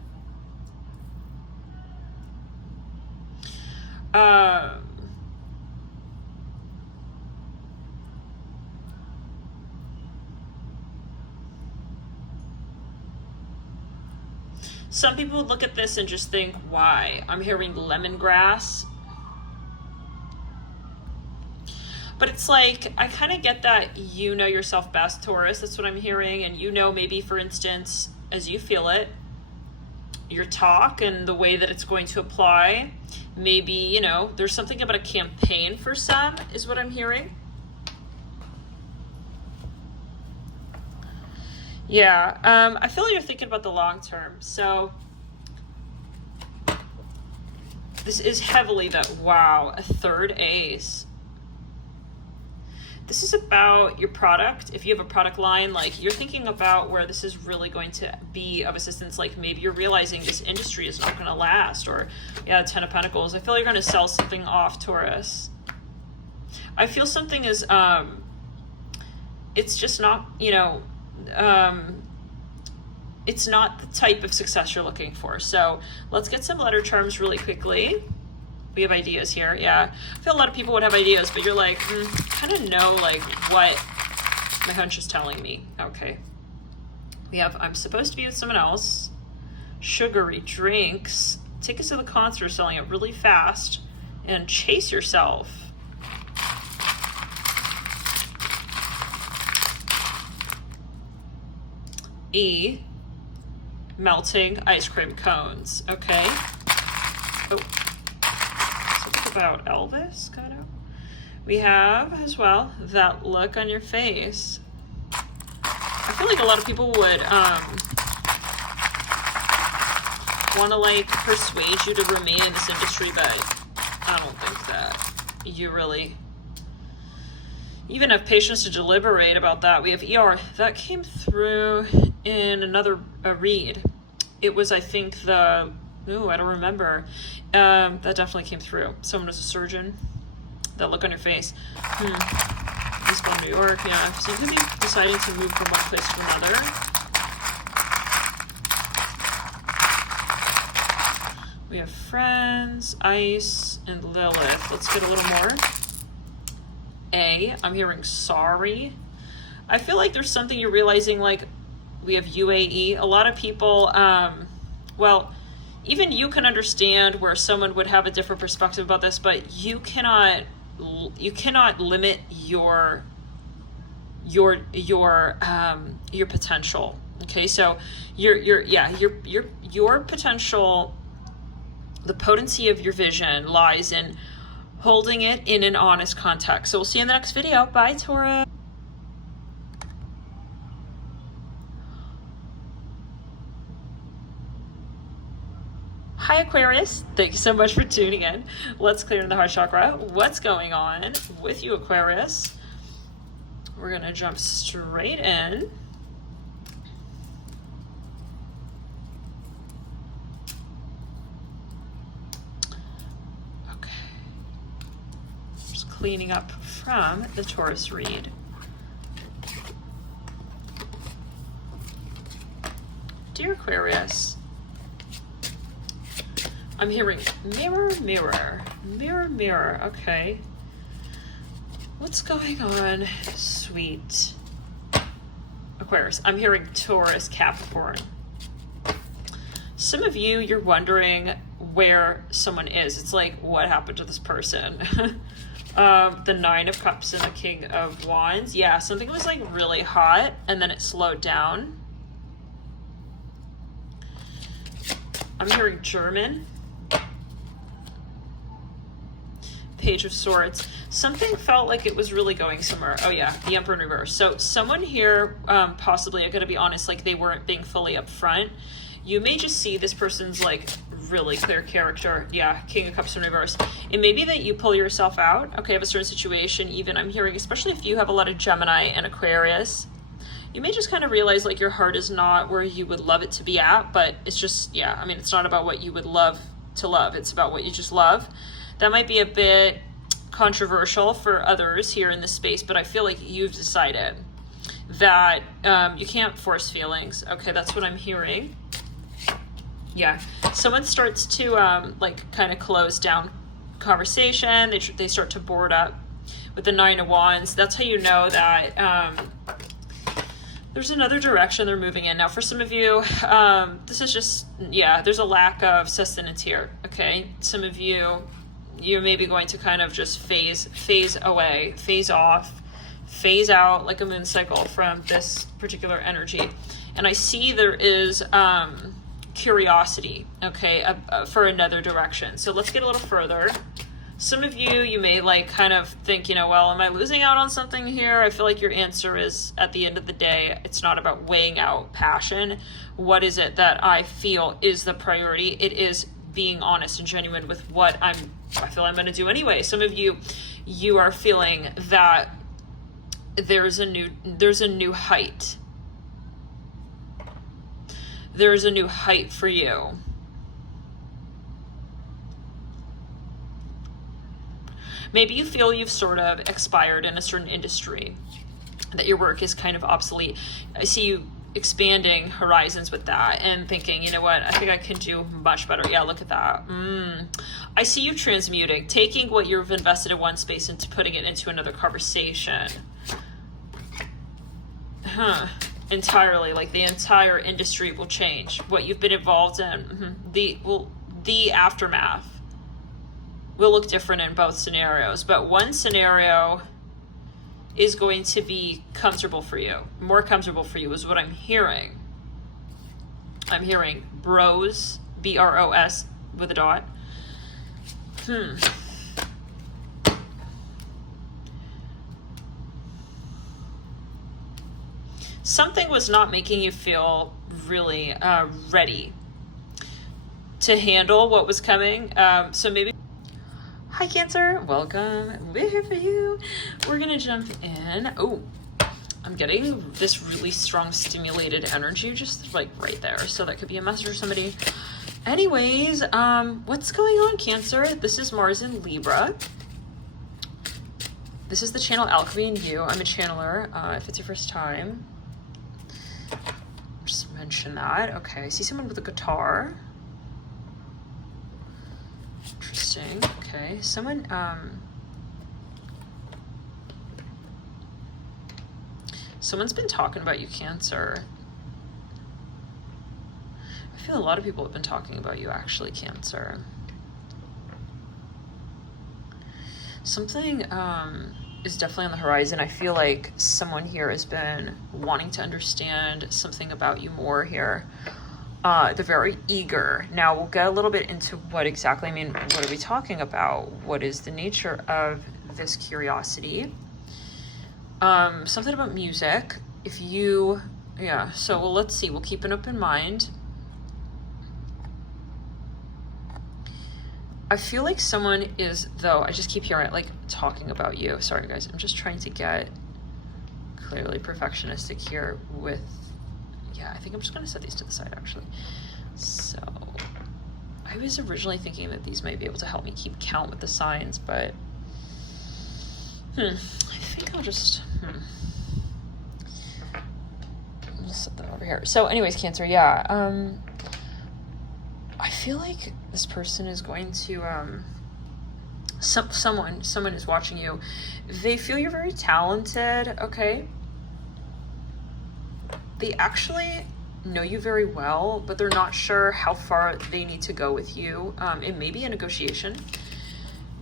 Some people would look at this and just think, why? I'm hearing lemongrass. But it's like, I kind of get that you know yourself best, Taurus. That's what I'm hearing. And you know, maybe, for instance, as you feel it, your talk and the way that it's going to apply. Maybe, you know, there's something about a campaign for some, is what I'm hearing. Yeah, I feel like you're thinking about the long term. So this is heavily that, wow, a third ace. This is about your product. If you have a product line, like you're thinking about where this is really going to be of assistance. Like maybe you're realizing this industry is not going to last, or yeah, 10 of Pentacles. I feel like you're going to sell something off, Taurus. I feel something is, it's just not, you know, it's not the type of success you're looking for. So let's get some letter charms really quickly. We have ideas here. Yeah, I feel a lot of people would have ideas, but you're like, kind of know like what my hunch is telling me. Okay. We have, I'm supposed to be with someone else. Sugary drinks. Tickets to the concert, selling it really fast. And chase yourself. E. Melting ice cream cones. Okay. Oh. About Elvis, kind of. We have as well that look on your face. I feel like a lot of people would want to like persuade you to remain in this industry, but I don't think that you really even have patience to deliberate about that. We have ER that came through in another read. It was, I think, the ooh, I don't remember. That definitely came through. Someone was a surgeon. That look on your face. Eastbound New York, yeah. So you could be deciding to move from one place to another. We have friends, ice, and Lilith. Let's get a little more. A, I'm hearing sorry. I feel like there's something you're realizing, like, we have UAE. A lot of people, well, even you can understand where someone would have a different perspective about this, but you cannot limit your potential. Okay, so your potential, the potency of your vision lies in holding it in an honest context. So we'll see you in the next video. Bye, Taurus. Hi Aquarius, thank you so much for tuning in. Let's clear the heart chakra. What's going on with you, Aquarius? We're gonna jump straight in. Okay. Just cleaning up from the Taurus read. Dear Aquarius, I'm hearing mirror, mirror, mirror, mirror. Okay. What's going on, sweet Aquarius? I'm hearing Taurus, Capricorn. Some of you, you're wondering where someone is. It's like, what happened to this person? The Nine of Cups and the King of Wands. Yeah, something was like really hot and then it slowed down. I'm hearing German. Page of Swords. Something felt like it was really going somewhere. Oh yeah, the Emperor in reverse. So someone here, possibly, I gotta be honest, like they weren't being fully upfront. You may just see this person's like really clear character. Yeah, King of Cups in reverse. It may be that you pull yourself out, okay, of a certain situation. Even I'm hearing, especially if you have a lot of Gemini and Aquarius, you may just kind of realize like your heart is not where you would love it to be at, but it's just, yeah, I mean, it's not about what you would love to love. It's about what you just love. That might be a bit controversial for others here in this space, but I feel like you've decided that you can't force feelings. Okay, that's what I'm hearing. Yeah, someone starts to like kind of close down conversation. They start to board up with the Nine of Wands. That's how you know that there's another direction they're moving in. Now, for some of you, this is just, yeah, there's a lack of sustenance here, okay? Some of you, you're maybe going to kind of just phase away, phase off, phase out like a moon cycle from this particular energy. And I see there is curiosity, okay, for another direction. So let's get a little further. Some of you, you may like kind of think, you know, well, am I losing out on something here? I feel like your answer is, at the end of the day, it's not about weighing out passion. What is it that I feel is the priority? It is being honest and genuine with what I feel I'm going to do anyway. Some of you, you are feeling that there's a new height. There's a new height for you. Maybe you feel you've sort of expired in a certain industry, that your work is kind of obsolete. I see you expanding horizons with that and thinking, you know what, I think I can do much better. Yeah, look at that. I see you transmuting, taking what you've invested in one space and putting it into another conversation. Entirely, like the entire industry will change. What you've been involved in, the aftermath will look different in both scenarios, but one scenario is going to be comfortable for you, more comfortable for you is what I'm hearing. I'm hearing bros, B-R-O-S with a dot. Something was not making you feel really ready to handle what was coming. So maybe, hi Cancer, welcome, we're here for you. We're gonna jump in. Oh, I'm getting this really strong stimulated energy just like right there. So that could be a message for somebody. Anyways, what's going on, Cancer? This is Mars in Libra. This is the channel Alchemy and You. I'm a channeler. If it's your first time, just mention that. Okay, I see someone with a guitar. Interesting. Okay, someone someone's been talking about you, Cancer. I feel a lot of people have been talking about you, actually, Cancer. Something is definitely on the horizon. I feel like someone here has been wanting to understand something about you more here. They're very eager. Now we'll get a little bit into what exactly, I mean, what are we talking about? What is the nature of this curiosity? Something about music. If you, yeah, so well, let's see, we'll keep an open mind. I feel like someone is, though, I just keep hearing it, like, talking about you. Sorry, guys, I'm just trying to get clearly perfectionistic here with, yeah, I think I'm just going to set these to the side, actually. So, I was originally thinking that these might be able to help me keep count with the signs, but, I think I'll just, I'll just set them over here. So, anyways, Cancer, yeah, I feel like this person is going to, someone is watching you. They feel you're very talented, okay? They actually know you very well, but they're not sure how far they need to go with you. It may be a negotiation.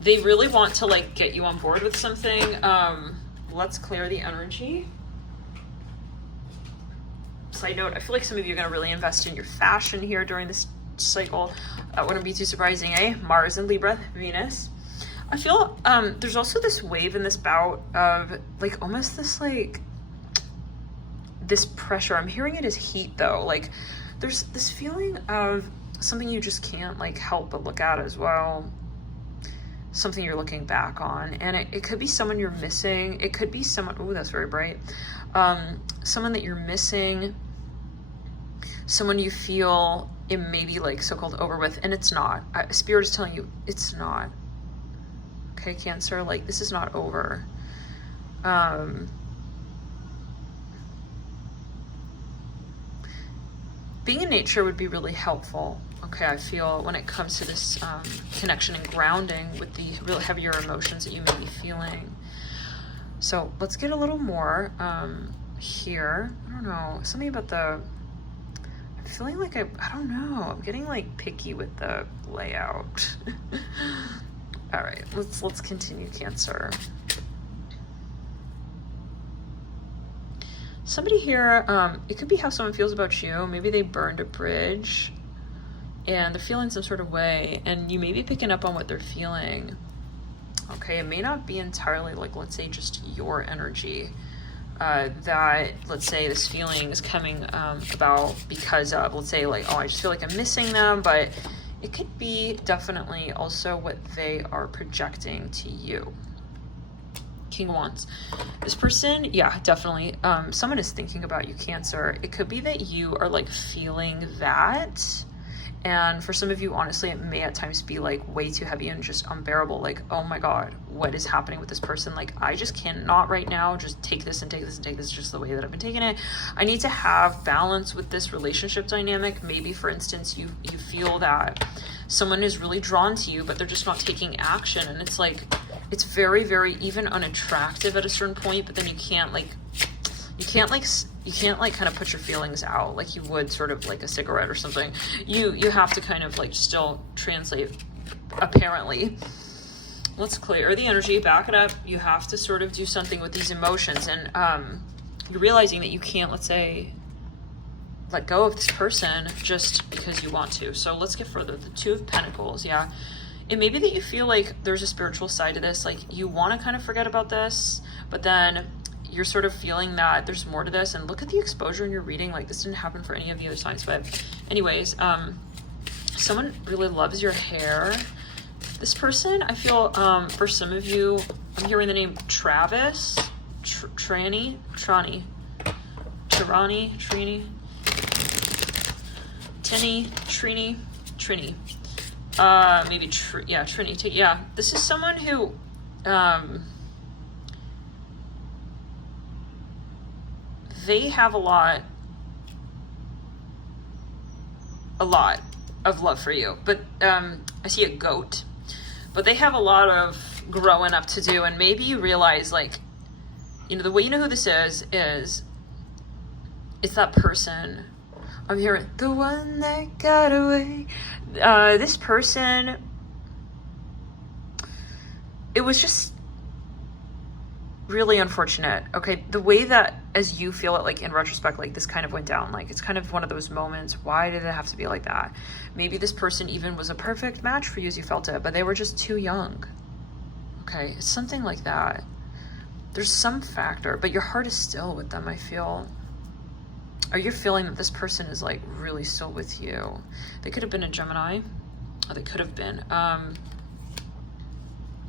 They really want to, like, get you on board with something. Let's clear the energy. Side note, I feel like some of you are going to really invest in your fashion here during this cycle. That wouldn't be too surprising, eh? Mars and Libra, Venus. I feel there's also this wave in this bout of, like, almost this, like, this pressure. I'm hearing it as heat, though. Like, there's this feeling of something you just can't, like, help but look at as well. Something you're looking back on. And it could be someone you're missing. It could be someone, oh, that's very bright. Someone that you're missing. Someone you feel it may be, like, so-called over with, and it's not. Spirit is telling you it's not. Okay, Cancer, like, this is not over. Being in nature would be really helpful. Okay, I feel when it comes to this connection and grounding with the real heavier emotions that you may be feeling. So let's get a little more here. I don't know, something about the, I'm feeling like I don't know, I'm getting, like, picky with the layout. All right, let's continue, Cancer. Somebody here, it could be how someone feels about you. Maybe they burned a bridge and they're feeling some sort of way, and you may be picking up on what they're feeling. Okay, it may not be entirely, like, let's say, just your energy. That, let's say, this feeling is coming about because of, let's say, like, oh, I just feel like I'm missing them, but it could be definitely also what they are projecting to you. King of Wands. This person, yeah, definitely. Someone is thinking about you, Cancer. It could be that you are like feeling that. And for some of you, honestly, it may at times be like way too heavy and just unbearable. Like, oh my God, what is happening with this person? Like, I just cannot right now just take this and take this and take this just the way that I've been taking it. I need to have balance with this relationship dynamic. Maybe, for instance, you feel that someone is really drawn to you, but they're just not taking action. And it's like, it's very, very even unattractive at a certain point, but then you can't kind of put your feelings out like you would sort of like a cigarette or something. You have to kind of like still translate, apparently. Let's clear the energy, back it up. You have to sort of do something with these emotions, and you're realizing that you can't, let's say, let go of this person just because you want to. So let's get further. The Two of Pentacles, yeah. It may be that you feel like there's a spiritual side to this, like you want to kind of forget about this, but then you're sort of feeling that there's more to this. And look at the exposure in your reading. Like, this didn't happen for any of the other signs, but anyways, someone really loves your hair. This person, I feel, for some of you, I'm hearing the name Travis, Trini, Tinny, maybe, Trini, yeah. This is someone who, they have a lot of love for you, but I see a goat, but they have a lot of growing up to do. And maybe you realize, like, you know, the way you know who this is it's that person. I'm hearing the one that got away. This person, it was just really unfortunate. Okay, the way that, as you feel it, like in retrospect, like this kind of went down, like it's kind of one of those moments. Why did it have to be like that? Maybe this person even was a perfect match for you as you felt it, but they were just too young. Okay, it's something like that. There's some factor, but your heart is still with them, I feel. Or you're feeling that this person is like really still with you. They could have been a Gemini, or they could have been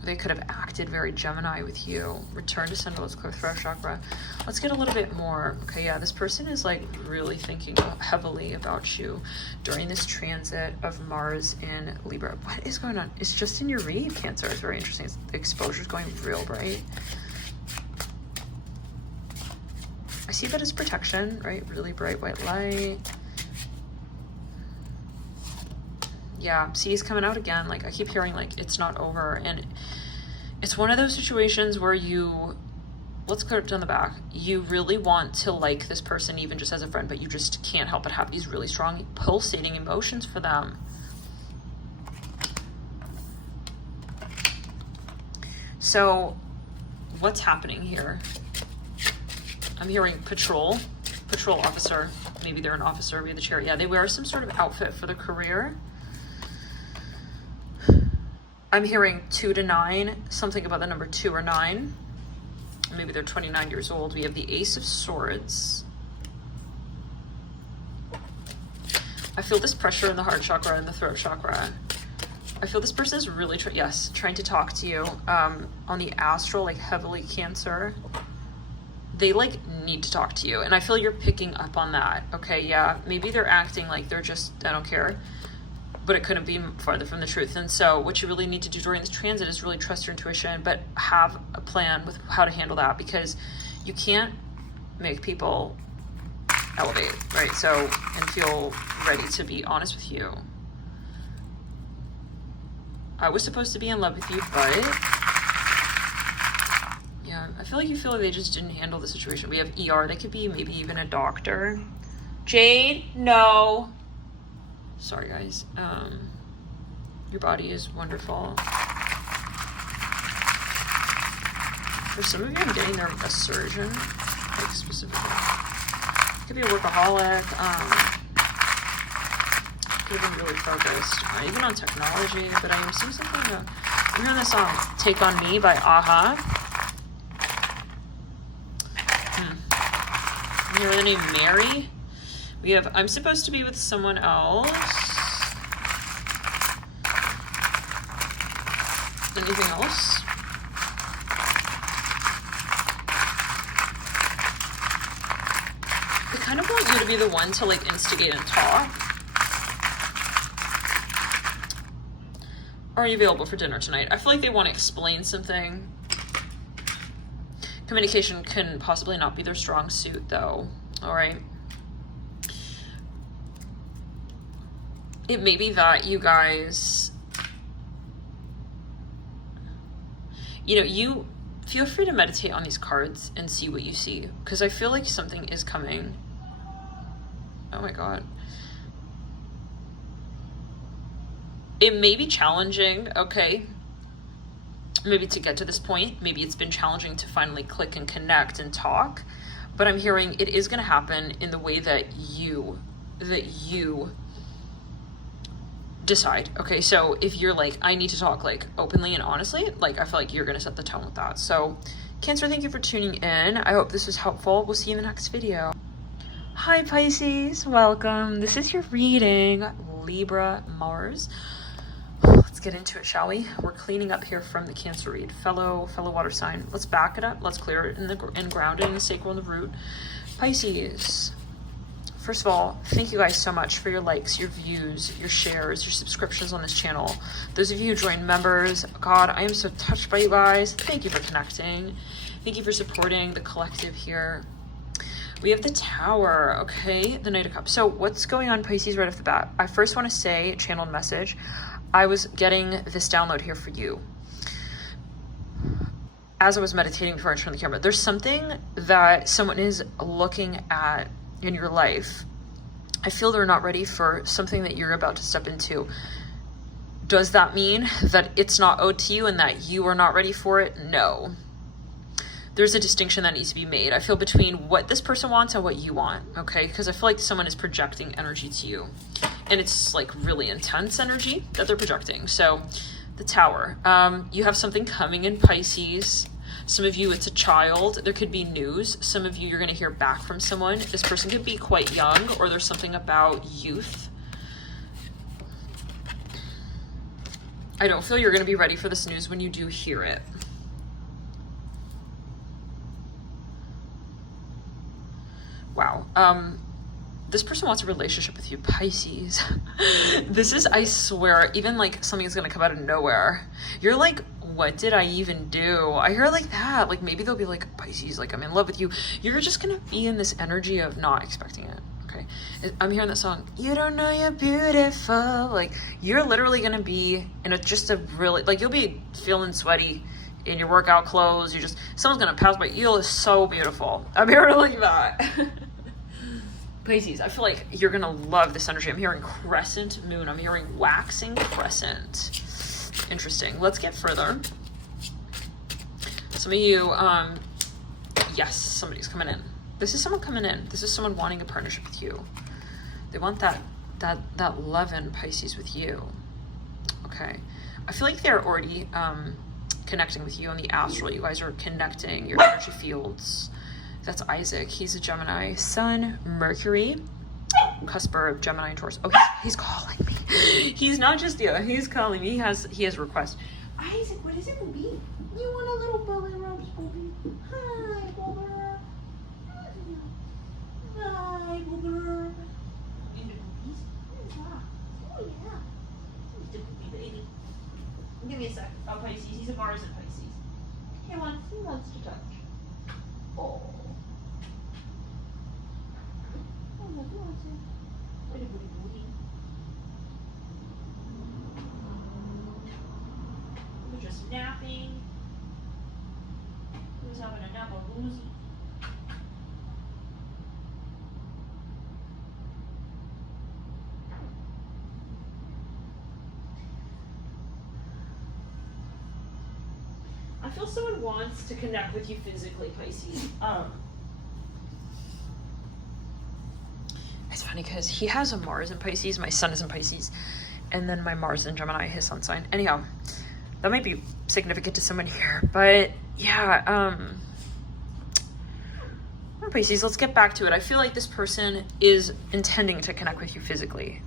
they could have acted very Gemini with you. Return to sender, let's clear throat chakra. Let's get a little bit more. Okay, yeah, this person is like really thinking heavily about you during this transit of Mars in Libra. What is going on? It's just in your read, Cancer. It's very interesting. The exposure's going real bright. I see that as protection, right? Really bright white light. Yeah, see, he's coming out again. Like, I keep hearing, like, it's not over. And it's one of those situations where you, let's clear it down the back. You really want to like this person, even just as a friend, but you just can't help but have these really strong pulsating emotions for them. So what's happening here? I'm hearing patrol officer. Maybe they're an officer via the chair. Yeah, they wear some sort of outfit for the career. I'm hearing 2 to 9, something about the number 2 or 9. Maybe they're 29 years old. We have the Ace of Swords. I feel this pressure in the heart chakra and the throat chakra. I feel this person is really, trying to talk to you. On the astral, like heavily Cancer. They like need to talk to you. And I feel you're picking up on that. Okay, yeah, maybe they're acting like they're just, I don't care. But it couldn't be farther from the truth. And so what you really need to do during this transit is really trust your intuition, but have a plan with how to handle that, because you can't make people elevate, right? So, and feel ready to be honest with you. I was supposed to be in love with you, but yeah, I feel like you feel like they just didn't handle the situation. We have ER. They could be maybe even a doctor. Jade, no. Sorry, guys. Your body is wonderful. For some of you, I'm getting there a surgeon, like specifically. Could be a workaholic. Could have been really focused, even on technology. But I am seeing something. I'm hearing this song "Take on Me" by AHA. I'm hearing the name Mary. We have, I'm supposed to be with someone else. Anything else? kind of want you to be the one to like instigate and talk. Are you available for dinner tonight? I feel like they want to explain something. Communication can possibly not be their strong suit though. All right. It may be that you guys, you know, you feel free to meditate on these cards and see what you see, because I feel like something is coming. Oh my God. It may be challenging, okay, maybe to get to this point. Maybe it's been challenging to finally click and connect and talk, but I'm hearing it is going to happen in the way that you decide. Okay, so if you're like, I need to talk like openly and honestly, like I feel like you're going to set the tone with that. So Cancer, thank you for tuning in. I hope this was helpful. We'll see you in the next video. Hi Pisces, welcome. This is your reading, Libra, Mars. Let's get into it, shall we? We're cleaning up here from the Cancer read. Fellow water sign. Let's back it up. Let's clear it and ground it in the sacral and the root. Pisces. First of all, thank you guys so much for your likes, your views, your shares, your subscriptions on this channel. Those of you who joined members, God, I am so touched by you guys. Thank you for connecting. Thank you for supporting the collective here. We have the Tower, okay? The Knight of Cups. So what's going on, Pisces, right off the bat? I first want to say, channeled message, I was getting this download here for you. As I was meditating before I turned the camera, there's something that someone is looking at in your life. I feel they're not ready for something that you're about to step into. Does that mean that it's not owed to you and that you are not ready for it? No. There's a distinction that needs to be made. I feel between what this person wants and what you want, okay? Because I feel like someone is projecting energy to you. And it's like really intense energy that they're projecting. So the Tower, you have something coming in Pisces. Some of you, it's a child. There could be news. Some of you, you're going to hear back from someone. This person could be quite young, or there's something about youth. I don't feel you're going to be ready for this news when you do hear it. Wow. This person wants a relationship with you, Pisces. This is, I swear, even like something is going to come out of nowhere. You're like, what did I even do? I hear like that. Like maybe they'll be like, Pisces, like I'm in love with you. You're just going to be in this energy of not expecting it. Okay. I'm hearing that song, you don't know you're beautiful. Like you're literally going to be in just a really, like you'll be feeling sweaty in your workout clothes. Someone's going to pass by. You look so beautiful. I'm hearing like that. Pisces, I feel like you're gonna love this energy. I'm hearing crescent moon. I'm hearing waxing crescent. Interesting. Let's get further. Some of you, yes, somebody's coming in. This is someone coming in. This is someone wanting a partnership with you. They want that love in Pisces with you. Okay. I feel like they're already connecting with you on the astral. You guys are connecting your energy fields. That's Isaac. He's a Gemini. Sun, Mercury, cusper of Gemini and Taurus. Oh, he's calling me. He's not just you. He's calling me. He has requests. Isaac, what is it, Booby? You want a little belly rubs, Booby? Hi, Boober. Hi, Boober. In the boobies? Oh, yeah. He's the Booby baby. Give me a sec. Oh, Pisces. He's a Mars and Pisces. He wants to touch. Oh. We're just napping. Who's having a nap on Lucy? I feel someone wants to connect with you physically, Pisces. It's funny because he has a Mars in Pisces, my sun is in Pisces, and then my Mars in Gemini, his sun sign. Anyhow, that might be significant to someone here, but yeah, Pisces, let's get back to it. I feel like this person is intending to connect with you physically.